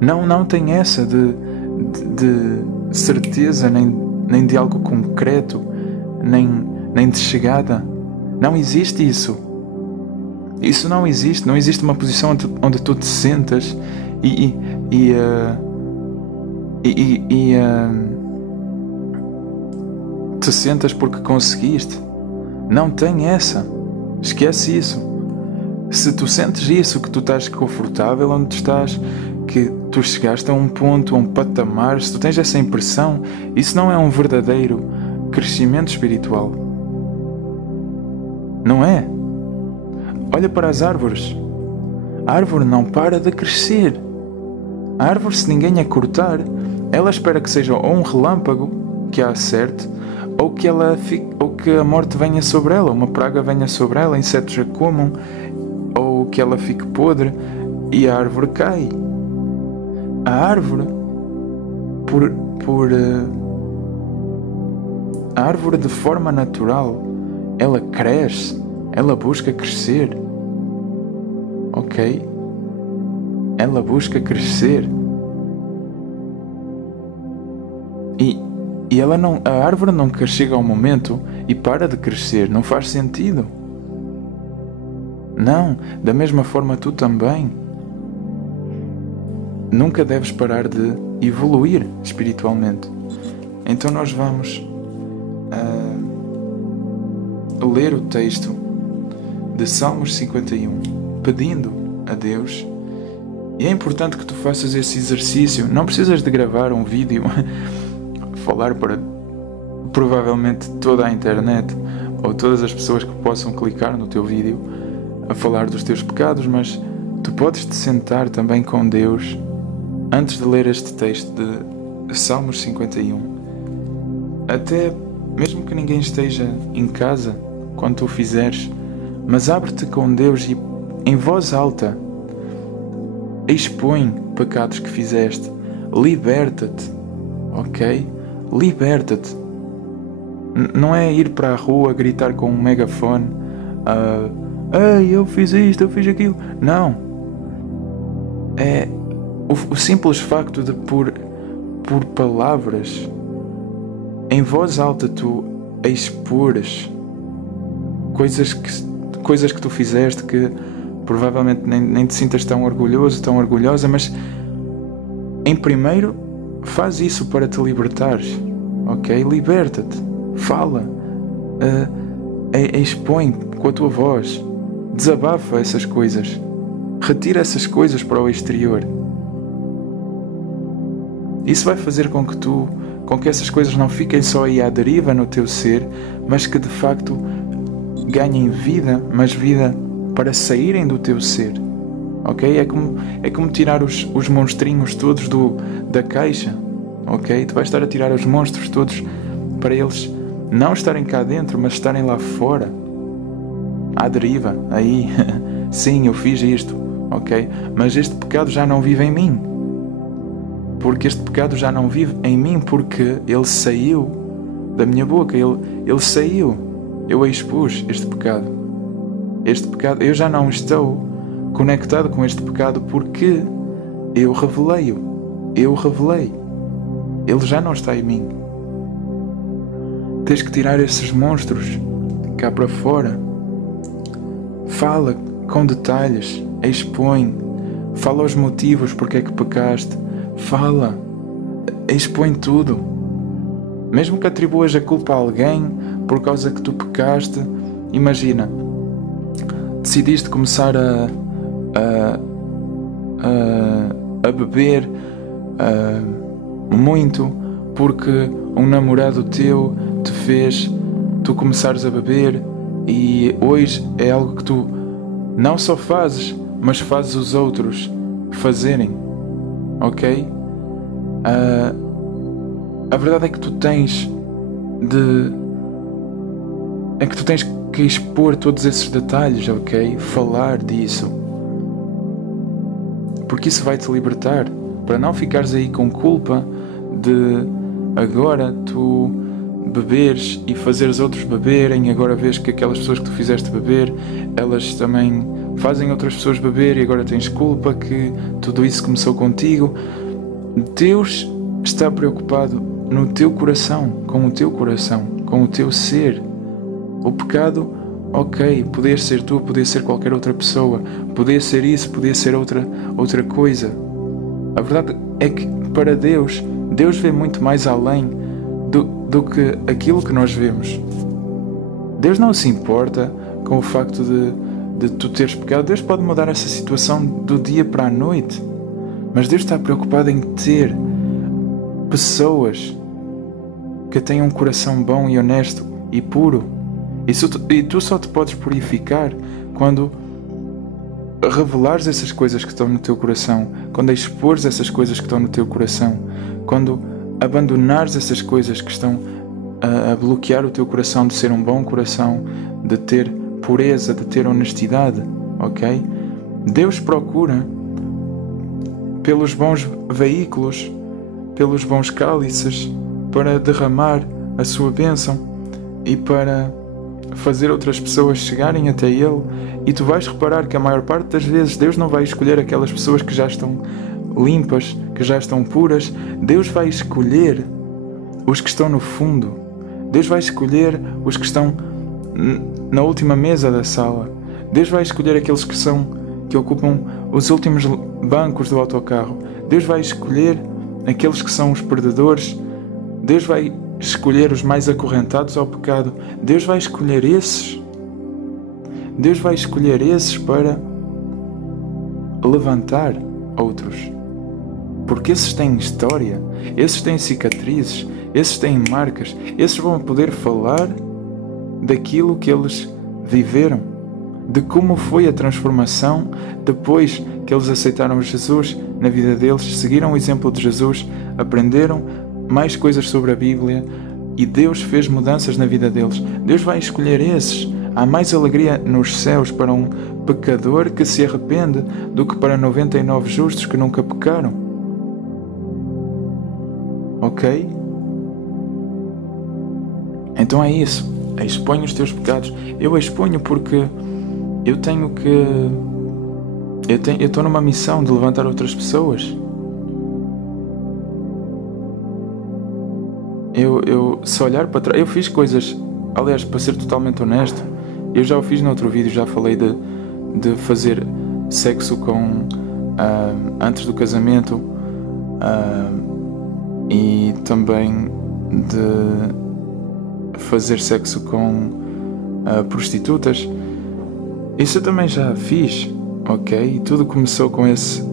Não tem essa de certeza, nem de algo concreto, nem de chegada. Não existe isso. Isso não existe. Não existe uma posição onde tu te sentas e te sentas porque conseguiste. Não tem essa. Esquece isso. Se tu sentes isso, que tu estás confortável onde tu estás, que tu chegaste a um ponto, a um patamar, se tu tens essa impressão, isso não é um verdadeiro crescimento espiritual. Não é? Olha para as árvores. A árvore não para de crescer. A árvore, se ninguém a cortar, ela espera que seja ou um relâmpago que a acerte, ou que a morte venha sobre ela, uma praga venha sobre ela, insetos a comam, ou que ela fique podre e a árvore cai. A árvore, a árvore de forma natural, ela cresce, ela busca crescer. Ok? Ela busca crescer. E a árvore nunca chega ao momento e para de crescer. Não faz sentido. Não, da mesma forma tu também. Nunca deves parar de evoluir espiritualmente. Então nós vamos ler o texto de Salmos 51, pedindo a Deus. E é importante que tu faças esse exercício. Não precisas de gravar um vídeo, falar para provavelmente toda a internet ou todas as pessoas que possam clicar no teu vídeo a falar dos teus pecados, mas tu podes te sentar também com Deus antes de ler este texto de Salmos 51. Até mesmo que ninguém esteja em casa quando tu o fizeres, mas abre-te com Deus e em voz alta expõe pecados que fizeste, liberta-te, ok? Liberta-te. Não é ir para a rua gritar com um megafone, ei, eu fiz isto, eu fiz aquilo. Não. É o simples facto de por palavras em voz alta tu expores coisas que tu fizeste que provavelmente nem te sintas tão orgulhoso, tão orgulhosa, mas em primeiro faz isso para te libertares, ok? Liberta-te, fala, expõe com a tua voz, desabafa essas coisas, retira essas coisas para o exterior. Isso vai fazer com que essas coisas não fiquem só aí à deriva no teu ser, mas que de facto ganhem vida, mas vida para saírem do teu ser, ok? É como tirar os monstrinhos todos da caixa, ok? Tu vais estar a tirar os monstros todos para eles não estarem cá dentro, mas estarem lá fora, à deriva, aí, sim, eu fiz isto, ok? Mas este pecado já não vive em mim, porque este pecado já não vive em mim, porque ele saiu da minha boca, ele saiu, eu expus este pecado, eu já não estou conectado com este pecado porque eu revelei-o, ele já não está em mim. Tens que tirar esses monstros cá para fora, Fala com detalhes, expõe, fala os motivos porque é que pecaste, fala, expõe tudo. Mesmo que atribuas a culpa a alguém por causa que tu pecaste, imagina, decidiste começar a beber muito porque um namorado teu te fez tu começares a beber, e hoje é algo que tu não só fazes, mas fazes os outros fazerem, ok? A verdade é que tu tens que expor todos esses detalhes, ok? Falar disso, porque isso vai te libertar, para não ficares aí com culpa de agora tu beberes e fazeres outros beberem, agora vês que aquelas pessoas que tu fizeste beber, elas também fazem outras pessoas beber e agora tens culpa que tudo isso começou contigo. Deus está preocupado no teu coração, com o teu ser. O pecado, ok, poder ser tu, poder ser qualquer outra pessoa, poder ser isso, poder ser outra coisa. A verdade é que para Deus vê muito mais além do que aquilo que nós vemos. Deus não se importa com o facto de tu teres pecado. Deus pode mudar essa situação do dia para a noite, mas Deus está preocupado em ter pessoas que tenham um coração bom e honesto e puro. E tu só te podes purificar quando revelares essas coisas que estão no teu coração, quando expores essas coisas que estão no teu coração, quando abandonares essas coisas que estão a bloquear o teu coração de ser um bom coração, de ter pureza, de ter honestidade, ok? Deus procura pelos bons veículos, pelos bons cálices, para derramar a sua bênção e para fazer outras pessoas chegarem até Ele. E tu vais reparar que a maior parte das vezes Deus não vai escolher aquelas pessoas que já estão limpas, que já estão puras. Deus vai escolher os que estão no fundo. Deus vai escolher os que estão na última mesa da sala. Deus vai escolher aqueles que ocupam os últimos bancos do autocarro. Deus vai escolher aqueles que são os perdedores. Deus vai escolher os mais acorrentados ao pecado. Deus vai escolher esses. Deus vai escolher esses para levantar outros. Porque esses têm história, esses têm cicatrizes, esses têm marcas, esses vão poder falar daquilo que eles viveram, de como foi a transformação depois que eles aceitaram Jesus na vida deles, seguiram o exemplo de Jesus, aprenderam mais coisas sobre a Bíblia e Deus fez mudanças na vida deles. Deus vai escolher esses. Há mais alegria nos céus para um pecador que se arrepende do que para 99 justos que nunca pecaram. Ok? Então é isso. Exponha os teus pecados. Eu exponho porque eu estou numa missão de levantar outras pessoas. Se olhar para trás, eu fiz coisas, aliás, para ser totalmente honesto, eu já o fiz no outro vídeo, já falei de fazer sexo antes do casamento, e também de fazer sexo com prostitutas. Isso eu também já fiz, ok? E tudo começou com esse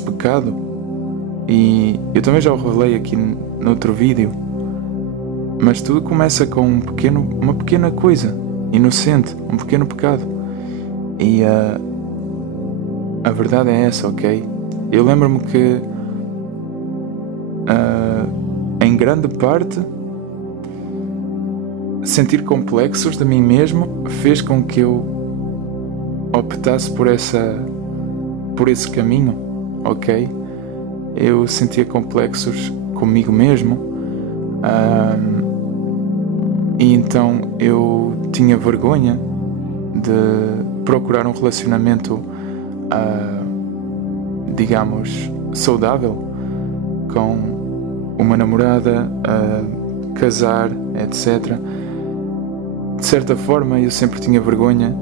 pecado. E eu também já o revelei aqui no outro vídeo. Mas tudo começa com uma pequena coisa inocente, um pequeno pecado. E a verdade é essa, ok? Eu lembro-me que em grande parte sentir complexos de mim mesmo fez com que eu optasse por esse caminho, ok? Eu sentia complexos comigo mesmo, e então eu tinha vergonha de procurar um relacionamento, digamos, saudável com uma namorada, casar, etc. de certa forma eu sempre tinha vergonha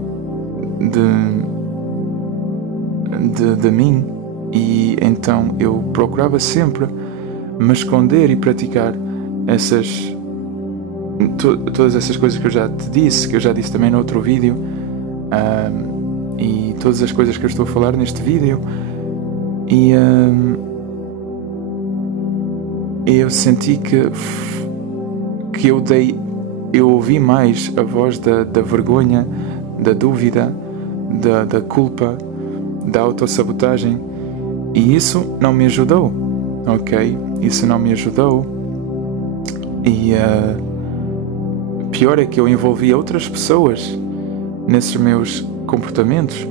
de mim, e então eu procurava sempre me esconder e praticar todas essas coisas que eu já te disse, que eu já disse também no outro vídeo, e todas as coisas que eu estou a falar neste vídeo. E eu senti que eu ouvi mais a voz da vergonha, da dúvida, da culpa, da autossabotagem, e isso não me ajudou, ok? Isso não me ajudou. E pior é que eu envolvi outras pessoas nesses meus comportamentos.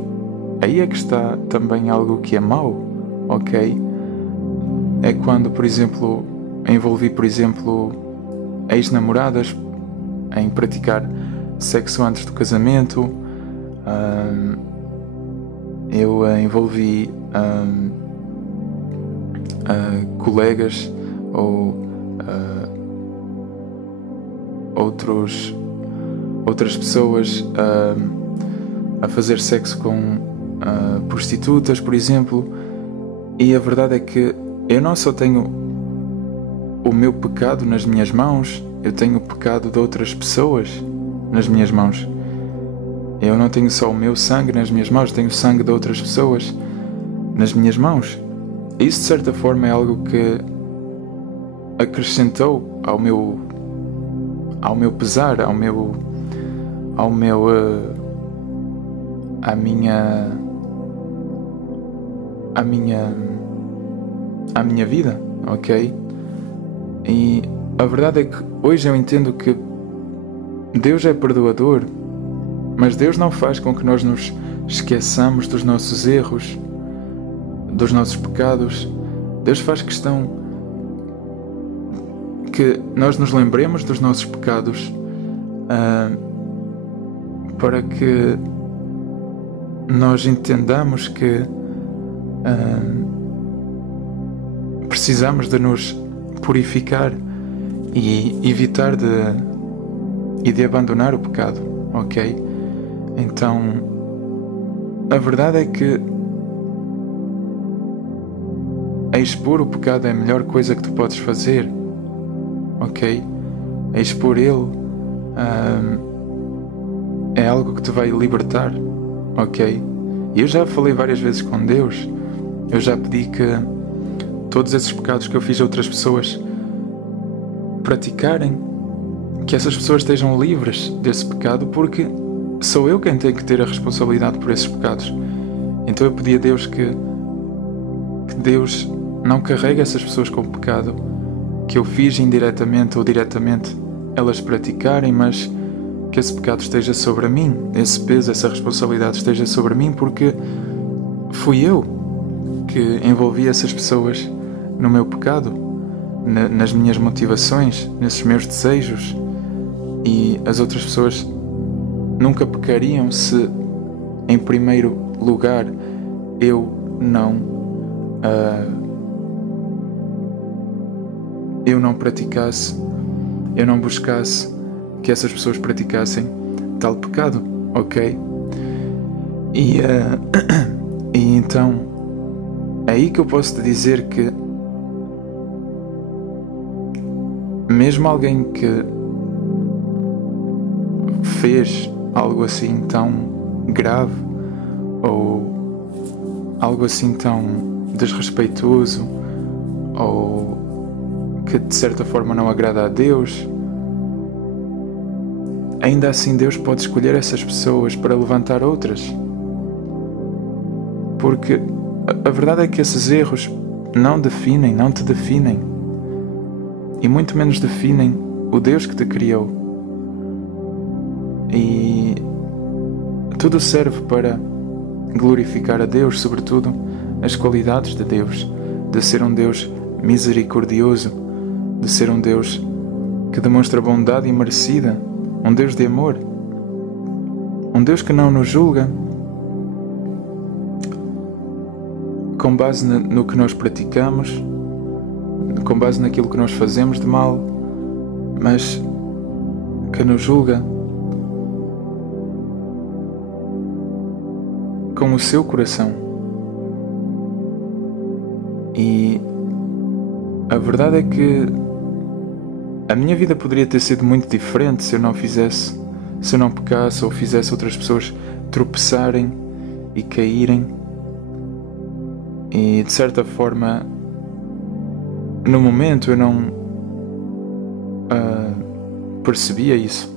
Aí é que está também algo que é mau, ok? É quando, por exemplo, envolvi, por exemplo, ex-namoradas em praticar sexo antes do casamento. Eu envolvi colegas ou outras pessoas a fazer sexo com prostitutas, por exemplo. E a verdade é que eu não só tenho o meu pecado nas minhas mãos, eu tenho o pecado de outras pessoas nas minhas mãos. Eu não tenho só o meu sangue nas minhas mãos, tenho o sangue de outras pessoas nas minhas mãos. Isso, de certa forma, é algo que acrescentou ao meu pesar, à minha vida, ok? E a verdade é que hoje eu entendo que Deus é perdoador, mas Deus não faz com que nós nos esqueçamos dos nossos erros, dos nossos pecados. Deus faz questão que nós nos lembremos dos nossos pecados, para que nós entendamos que precisamos de nos purificar e evitar de abandonar o pecado, ok? Então, a verdade é que expor o pecado é a melhor coisa que tu podes fazer, ok? Expor ele é algo que te vai libertar, ok? E eu já falei várias vezes com Deus, eu já pedi que todos esses pecados que eu fiz a outras pessoas praticarem, que essas pessoas estejam livres desse pecado, porque sou eu quem tem que ter a responsabilidade por esses pecados. Então eu pedi a Deus que Deus não carregue essas pessoas com o pecado que eu fiz indiretamente ou diretamente elas praticarem, mas que esse pecado esteja sobre mim, esse peso, essa responsabilidade esteja sobre mim, porque fui eu que envolvi essas pessoas no meu pecado, nas minhas motivações, nesses meus desejos, e as outras pessoas nunca pecariam se, em primeiro lugar, eu não praticasse, eu não buscasse que essas pessoas praticassem tal pecado, ok? E então é aí que eu posso te dizer que mesmo alguém que fez algo assim tão grave ou algo assim tão desrespeitoso ou que de certa forma não agrada a Deus, ainda assim Deus pode escolher essas pessoas para levantar outras, porque a verdade é que esses erros não te definem, e muito menos definem o Deus que te criou. E tudo serve para glorificar a Deus, sobretudo as qualidades de Deus, de ser um Deus misericordioso, de ser um Deus que demonstra bondade imerecida, um Deus de amor, um Deus que não nos julga com base no que nós praticamos, com base naquilo que nós fazemos de mal, mas que nos julga com o seu coração. E a verdade é que a minha vida poderia ter sido muito diferente se eu não pecasse ou fizesse outras pessoas tropeçarem e caírem. E de certa forma, no momento eu não percebia isso.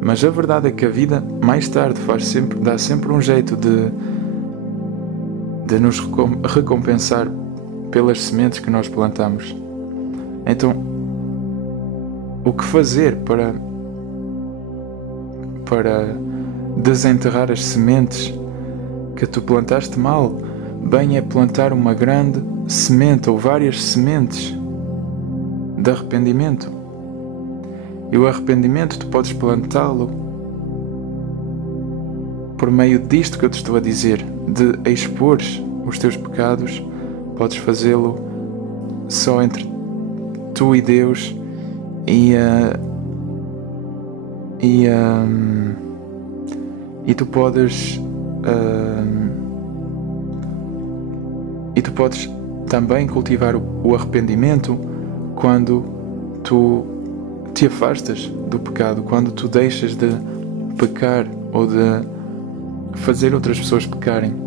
Mas a verdade é que a vida mais tarde dá sempre um jeito de nos recompensar pelas sementes que nós plantamos. Então, o que fazer para desenterrar as sementes que tu plantaste mal? Bem, é plantar uma grande semente ou várias sementes de arrependimento. E o arrependimento tu podes plantá-lo por meio disto que eu te estou a dizer, de expor os teus pecados. Podes fazê-lo só entre tu e Deus e tu podes também cultivar o arrependimento quando tu te afastas do pecado, quando tu deixas de pecar ou de fazer outras pessoas pecarem.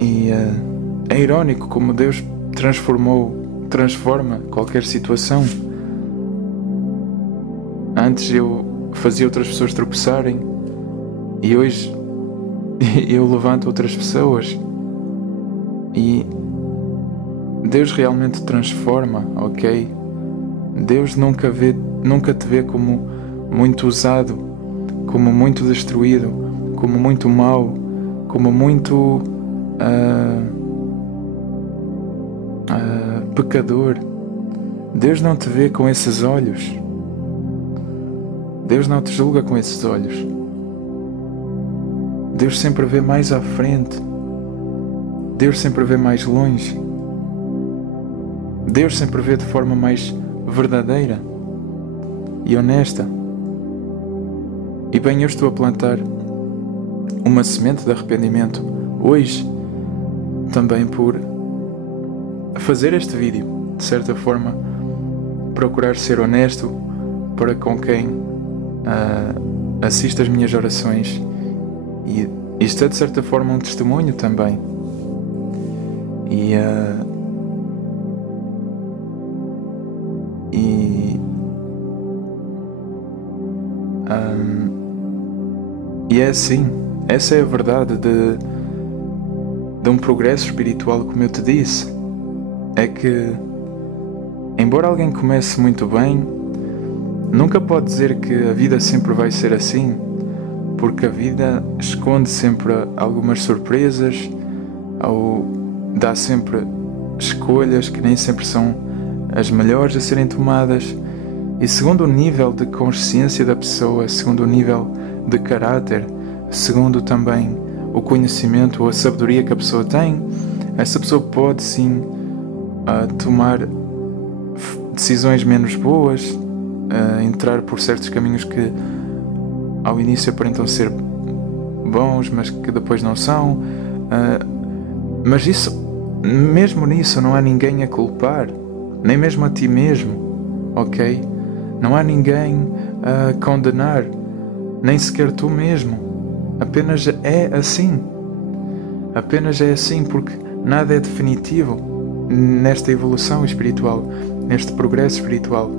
E é irónico como Deus transforma qualquer situação. Antes eu fazia outras pessoas tropeçarem e hoje eu levanto outras pessoas. E Deus realmente transforma, ok? Deus nunca te vê como muito usado, como muito destruído, como muito mau, como muito pecador. Deus não te vê com esses olhos. Deus não te julga com esses olhos. Deus sempre vê mais à frente. Deus sempre vê mais longe. Deus sempre vê de forma mais verdadeira e honesta. E bem, eu estou a plantar uma semente de arrependimento hoje, também por fazer este vídeo, de certa forma, procurar ser honesto para com quem assiste às minhas orações. E isto é de certa forma um testemunho também. E é assim, essa é a verdade de um progresso espiritual, como eu te disse. É que, embora alguém comece muito bem, nunca pode dizer que a vida sempre vai ser assim, porque a vida esconde sempre algumas surpresas, ou dá sempre escolhas que nem sempre são as melhores a serem tomadas. E segundo o nível de consciência da pessoa, segundo o nível de caráter, segundo também o conhecimento ou a sabedoria que a pessoa tem, essa pessoa pode sim tomar decisões menos boas, entrar por certos caminhos que ao início aparentam ser bons, mas que depois não são. Mas mesmo nisso não há ninguém a culpar, nem mesmo a ti mesmo, ok? Não há ninguém a condenar, nem sequer tu mesmo. Apenas é assim. Apenas é assim, porque nada é definitivo nesta evolução espiritual, neste progresso espiritual.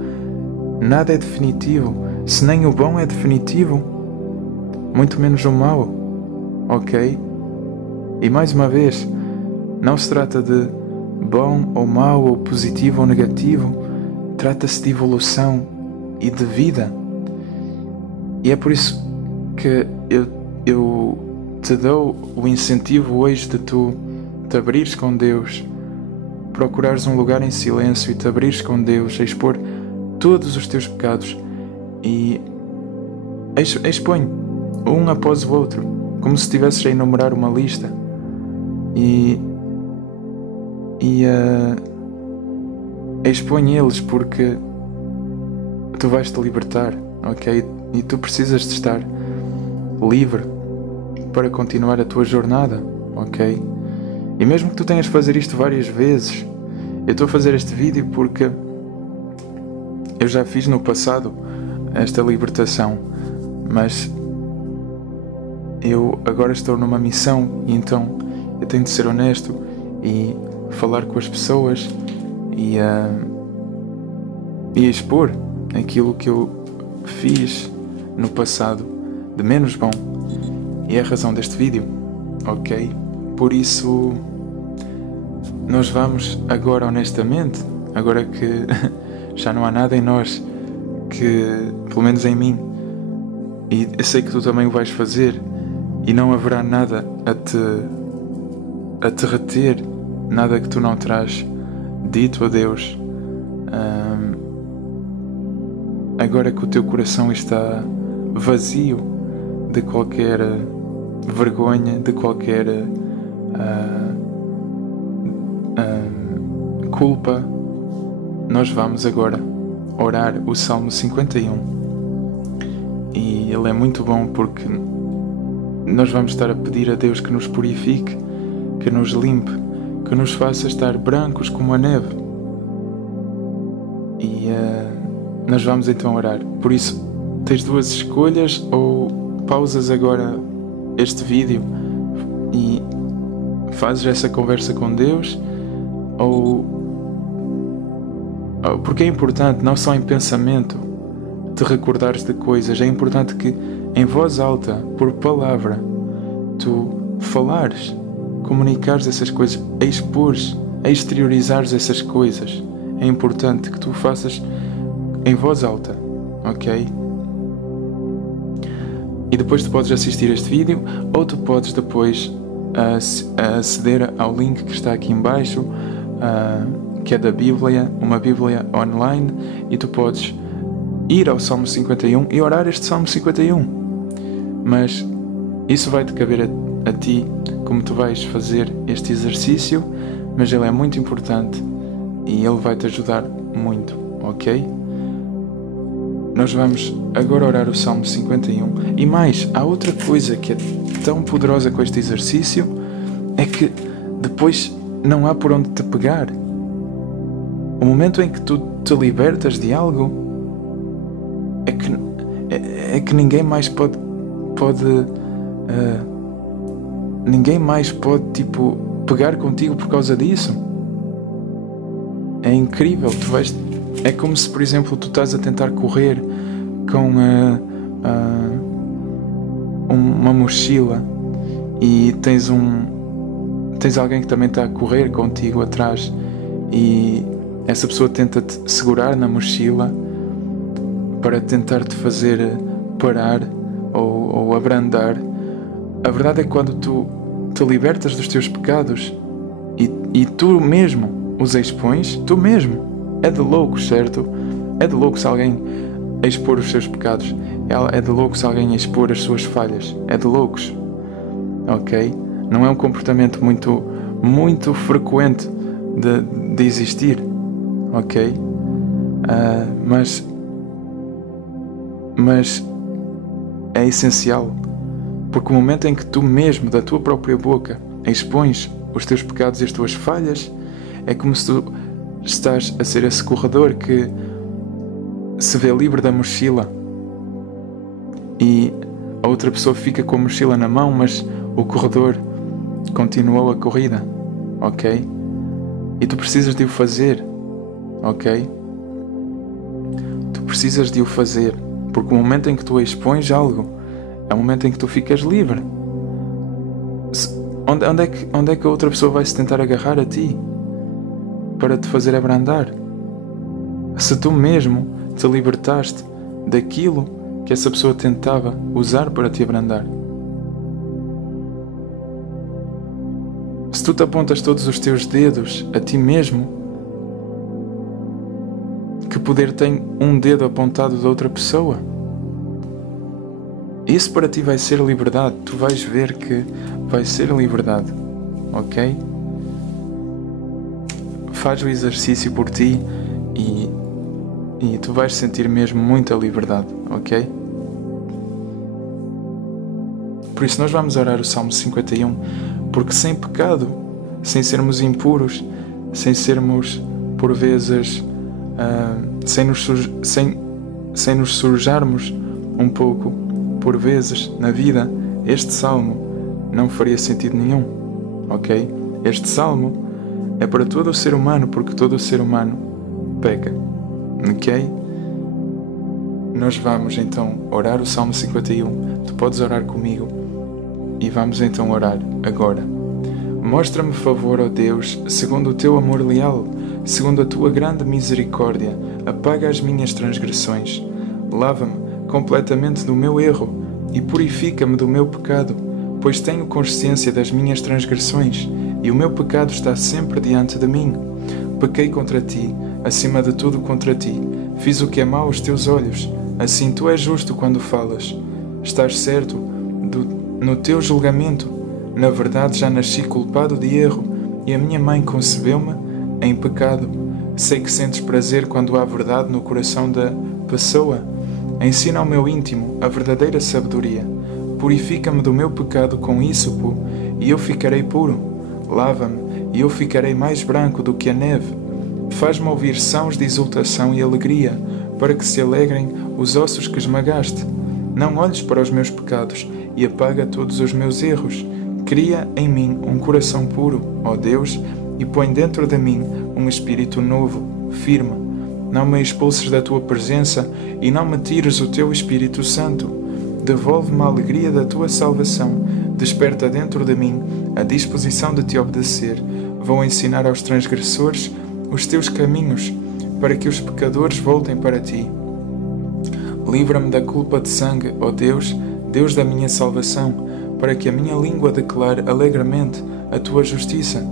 Nada é definitivo. Se nem o bom é definitivo, muito menos o mau, ok? E mais uma vez, não se trata de bom ou mau, ou positivo ou negativo. Trata-se de evolução e de vida. E é por isso que eu te dou o incentivo hoje de tu te abrires com Deus, procurares um lugar em silêncio e te abrires com Deus, a expor todos os teus pecados e expõe um após o outro, como se estivesses a enumerar uma lista, e expõe eles, porque tu vais te libertar, ok? E tu precisas de estar livre para continuar a tua jornada, ok? E mesmo que tu tenhas de fazer isto várias vezes, eu estou a fazer este vídeo porque eu já fiz no passado esta libertação, mas eu agora estou numa missão e então eu tenho de ser honesto e falar com as pessoas e expor aquilo que eu fiz no passado de menos bom. E é a razão deste vídeo, ok? Por isso, nós vamos agora, honestamente, agora que já não há nada em nós que, pelo menos em mim, e eu sei que tu também o vais fazer, e não haverá nada a te reter, nada que tu não terás dito a Deus. Agora que o teu coração está vazio de qualquer vergonha, de qualquer culpa, nós vamos agora orar o Salmo 51. E ele é muito bom porque nós vamos estar a pedir a Deus que nos purifique, que nos limpe, que nos faça estar brancos como a neve. E nós vamos então orar. Por isso, tens duas escolhas: ou pausas agora este vídeo e fazes essa conversa com Deus, porque é importante, não só em pensamento, te recordares de coisas, é importante que em voz alta, por palavra, tu falares, comunicares essas coisas, expores, exteriorizares essas coisas. É importante que tu faças em voz alta, ok? E depois tu podes assistir este vídeo, ou tu podes depois aceder ao link que está aqui em baixo, que é da Bíblia, uma Bíblia online, e tu podes ir ao Salmo 51 e orar este Salmo 51. Mas isso vai-te caber a ti, como tu vais fazer este exercício, mas ele é muito importante e ele vai-te ajudar muito, ok? Nós vamos agora orar o Salmo 51. E mais, há outra coisa que é tão poderosa com este exercício, é que depois não há por onde te pegar. O momento em que tu te libertas de algo é que ninguém mais pode ninguém mais pode tipo pegar contigo por causa disso. É incrível. É como se, por exemplo, tu estás a tentar correr com uma mochila e tens alguém que também está a correr contigo atrás, e essa pessoa tenta-te segurar na mochila para tentar te fazer parar ou abrandar. A verdade é que quando tu te libertas dos teus pecados e tu mesmo os expões, tu mesmo, é de loucos, certo? É de loucos alguém expor os seus pecados, é de loucos alguém expor as suas falhas, é de loucos, ok? Não é um comportamento muito frequente de existir, ok? Mas é essencial, porque o momento em que tu mesmo, da tua própria boca, expões os teus pecados e as tuas falhas, é como se tu estás a ser esse corredor que se vê livre da mochila e a outra pessoa fica com a mochila na mão, mas o corredor continuou a corrida, ok? E tu precisas de o fazer, ok? Tu precisas de o fazer, porque o momento em que tu expões algo é o momento em que tu ficas livre. Onde é que a outra pessoa vai se tentar agarrar a ti para te fazer abrandar? Se tu mesmo te libertaste daquilo que essa pessoa tentava usar para te abrandar. Se tu te apontas todos os teus dedos a ti mesmo, que poder tem um dedo apontado de outra pessoa? Isso para ti vai ser liberdade. Tu vais ver que vai ser liberdade, ok? Faz o exercício por ti e tu vais sentir mesmo muita liberdade, ok? por isso nós vamos orar o Salmo 51, porque sem pecado, sem sermos impuros, sem sermos, por vezes, sem nos sujarmos um pouco, por vezes, na vida, este Salmo não faria sentido nenhum, ok? Este Salmo é para todo o ser humano, porque todo o ser humano peca, ok? Nós vamos então orar o Salmo 51, tu podes orar comigo e vamos então orar agora. Mostra-me favor, ó Deus, segundo o teu amor leal, segundo a tua grande misericórdia, apaga as minhas transgressões, lava-me completamente do meu erro e purifica-me do meu pecado, pois tenho consciência das minhas transgressões e o meu pecado está sempre diante de mim. Pequei contra ti, acima de tudo contra ti, fiz o que é mau aos teus olhos, assim tu és justo quando falas. Estás certo no teu julgamento. Na verdade já nasci culpado de erro, e a minha mãe concebeu-me em pecado. Sei que sentes prazer quando há verdade no coração da pessoa. Ensina ao meu íntimo a verdadeira sabedoria. Purifica-me do meu pecado com ísopo, e eu ficarei puro. Lava-me, e eu ficarei mais branco do que a neve. Faz-me ouvir sons de exultação e alegria, para que se alegrem os ossos que esmagaste. Não olhes para os meus pecados, e apaga todos os meus erros. Cria em mim um coração puro, ó Deus, e põe dentro de mim um espírito novo, firme. Não me expulses da tua presença, e não me tires o teu Espírito Santo. Devolve-me a alegria da tua salvação. Desperta dentro de mim a disposição de te obedecer. Vou ensinar aos transgressores os teus caminhos, para que os pecadores voltem para ti. Livra-me da culpa de sangue, ó Deus, Deus da minha salvação, para que a minha língua declare alegremente a tua justiça.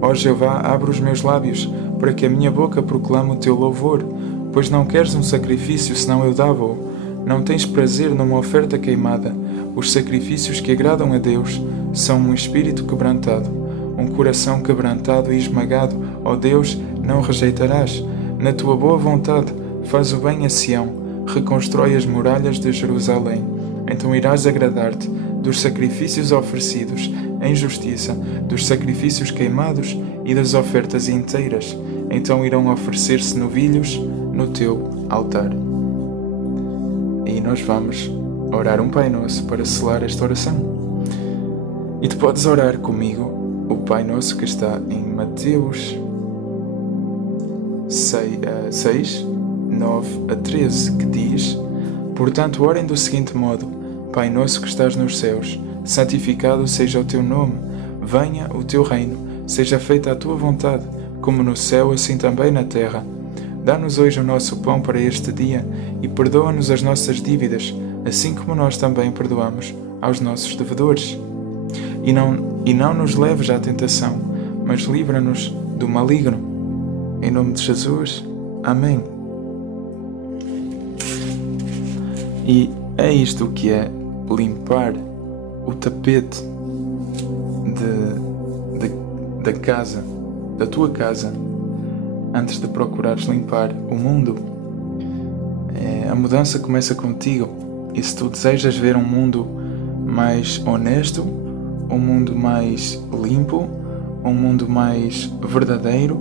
Ó Jeová, abre os meus lábios, para que a minha boca proclame o teu louvor, pois não queres um sacrifício, senão eu dava-o. Não tens prazer numa oferta queimada. Os sacrifícios que agradam a Deus são um espírito quebrantado, um coração quebrantado e esmagado. Ó Deus, não rejeitarás. Na tua boa vontade, faz o bem a Sião, reconstrói as muralhas de Jerusalém. Então irás agradar-te dos sacrifícios oferecidos em justiça, dos sacrifícios queimados e das ofertas inteiras. Então irão oferecer-se novilhos no teu altar. E nós vamos orar um Pai Nosso para selar esta oração. E tu podes orar comigo o Pai Nosso que está em Mateus 6, 9 a 13, que diz: Portanto, orem do seguinte modo: Pai Nosso que estás nos céus, santificado seja o teu nome, venha o teu reino, seja feita a tua vontade, como no céu, assim também na terra. Dá-nos hoje o nosso pão para este dia, e perdoa-nos as nossas dívidas, assim como nós também perdoamos aos nossos devedores. E não nos leves à tentação, mas livra-nos do maligno. Em nome de Jesus. Amém. E é isto que é limpar o tapete da casa, da tua casa, antes de procurares limpar o mundo. A mudança começa contigo, e se tu desejas ver um mundo mais honesto, um mundo mais limpo, um mundo mais verdadeiro,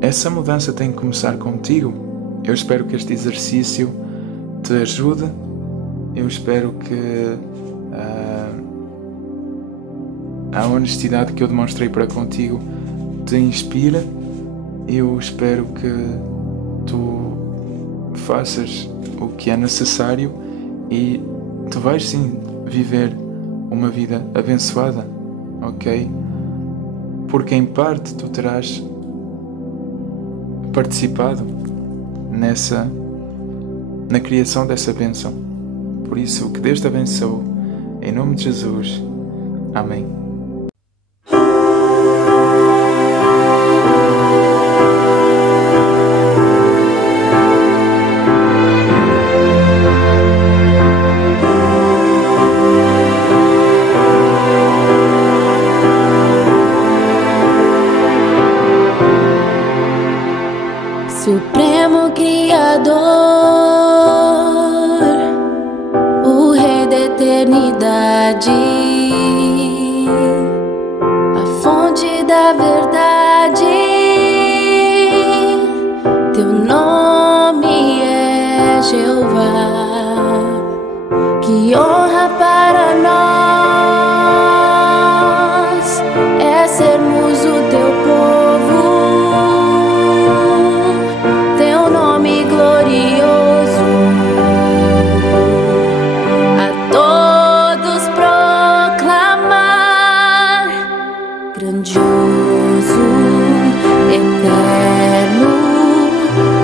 essa mudança tem que começar contigo. Eu espero que este exercício te ajude. Eu espero que a honestidade que eu demonstrei para contigo te inspire. Eu espero que tu faças o que é necessário e tu vais sim viver uma vida abençoada, ok? Porque em parte tu terás participado na criação dessa bênção. Por isso, que Deus te abençoe, em nome de Jesus. Amém. Supremo Criador, o Redentor, eternidade, a fonte da verdade. Teu nome é Jeová. Que honra para nós é sermos o teu povo. Teu nome glorioso a todos proclamar. Grandioso, eterno,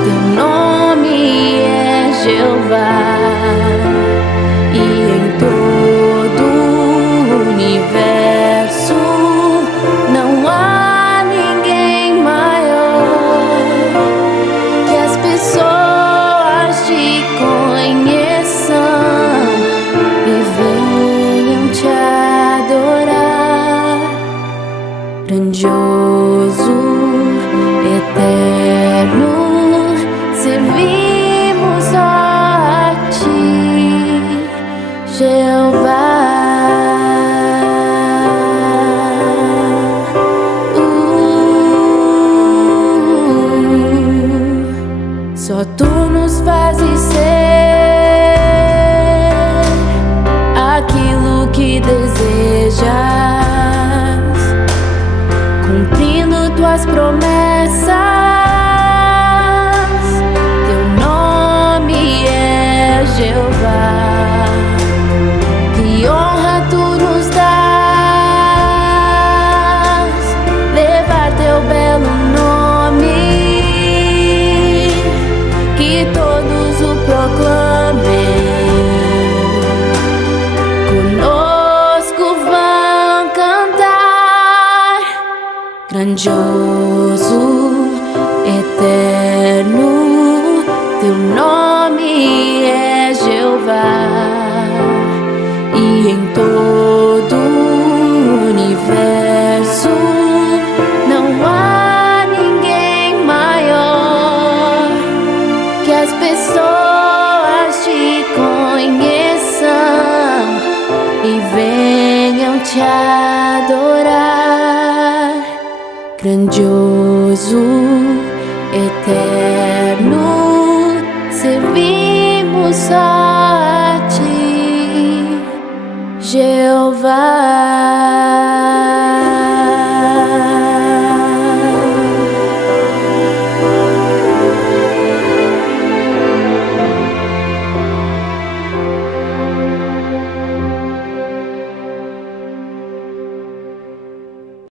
teu nome é Jeová. E em todo o universo não há ninguém maior. Que as pessoas te conheçam e venham te adorar. Grandioso, eterno, servimos a ti, Jeová. Só tu nos fazes ser aquilo que desejas, cumprindo tuas promessas. Teu nome é Jeová. Que honra tu nos dás, levar teu belo nome, que todos o proclamem, conosco vão cantar. Grandioso, eterno, teu nome é Jeová. E em todo o universo não há ninguém maior. Que as pessoas te conheçam e venham te adorar. Grandioso, eterno, servimos a ti, Jeová.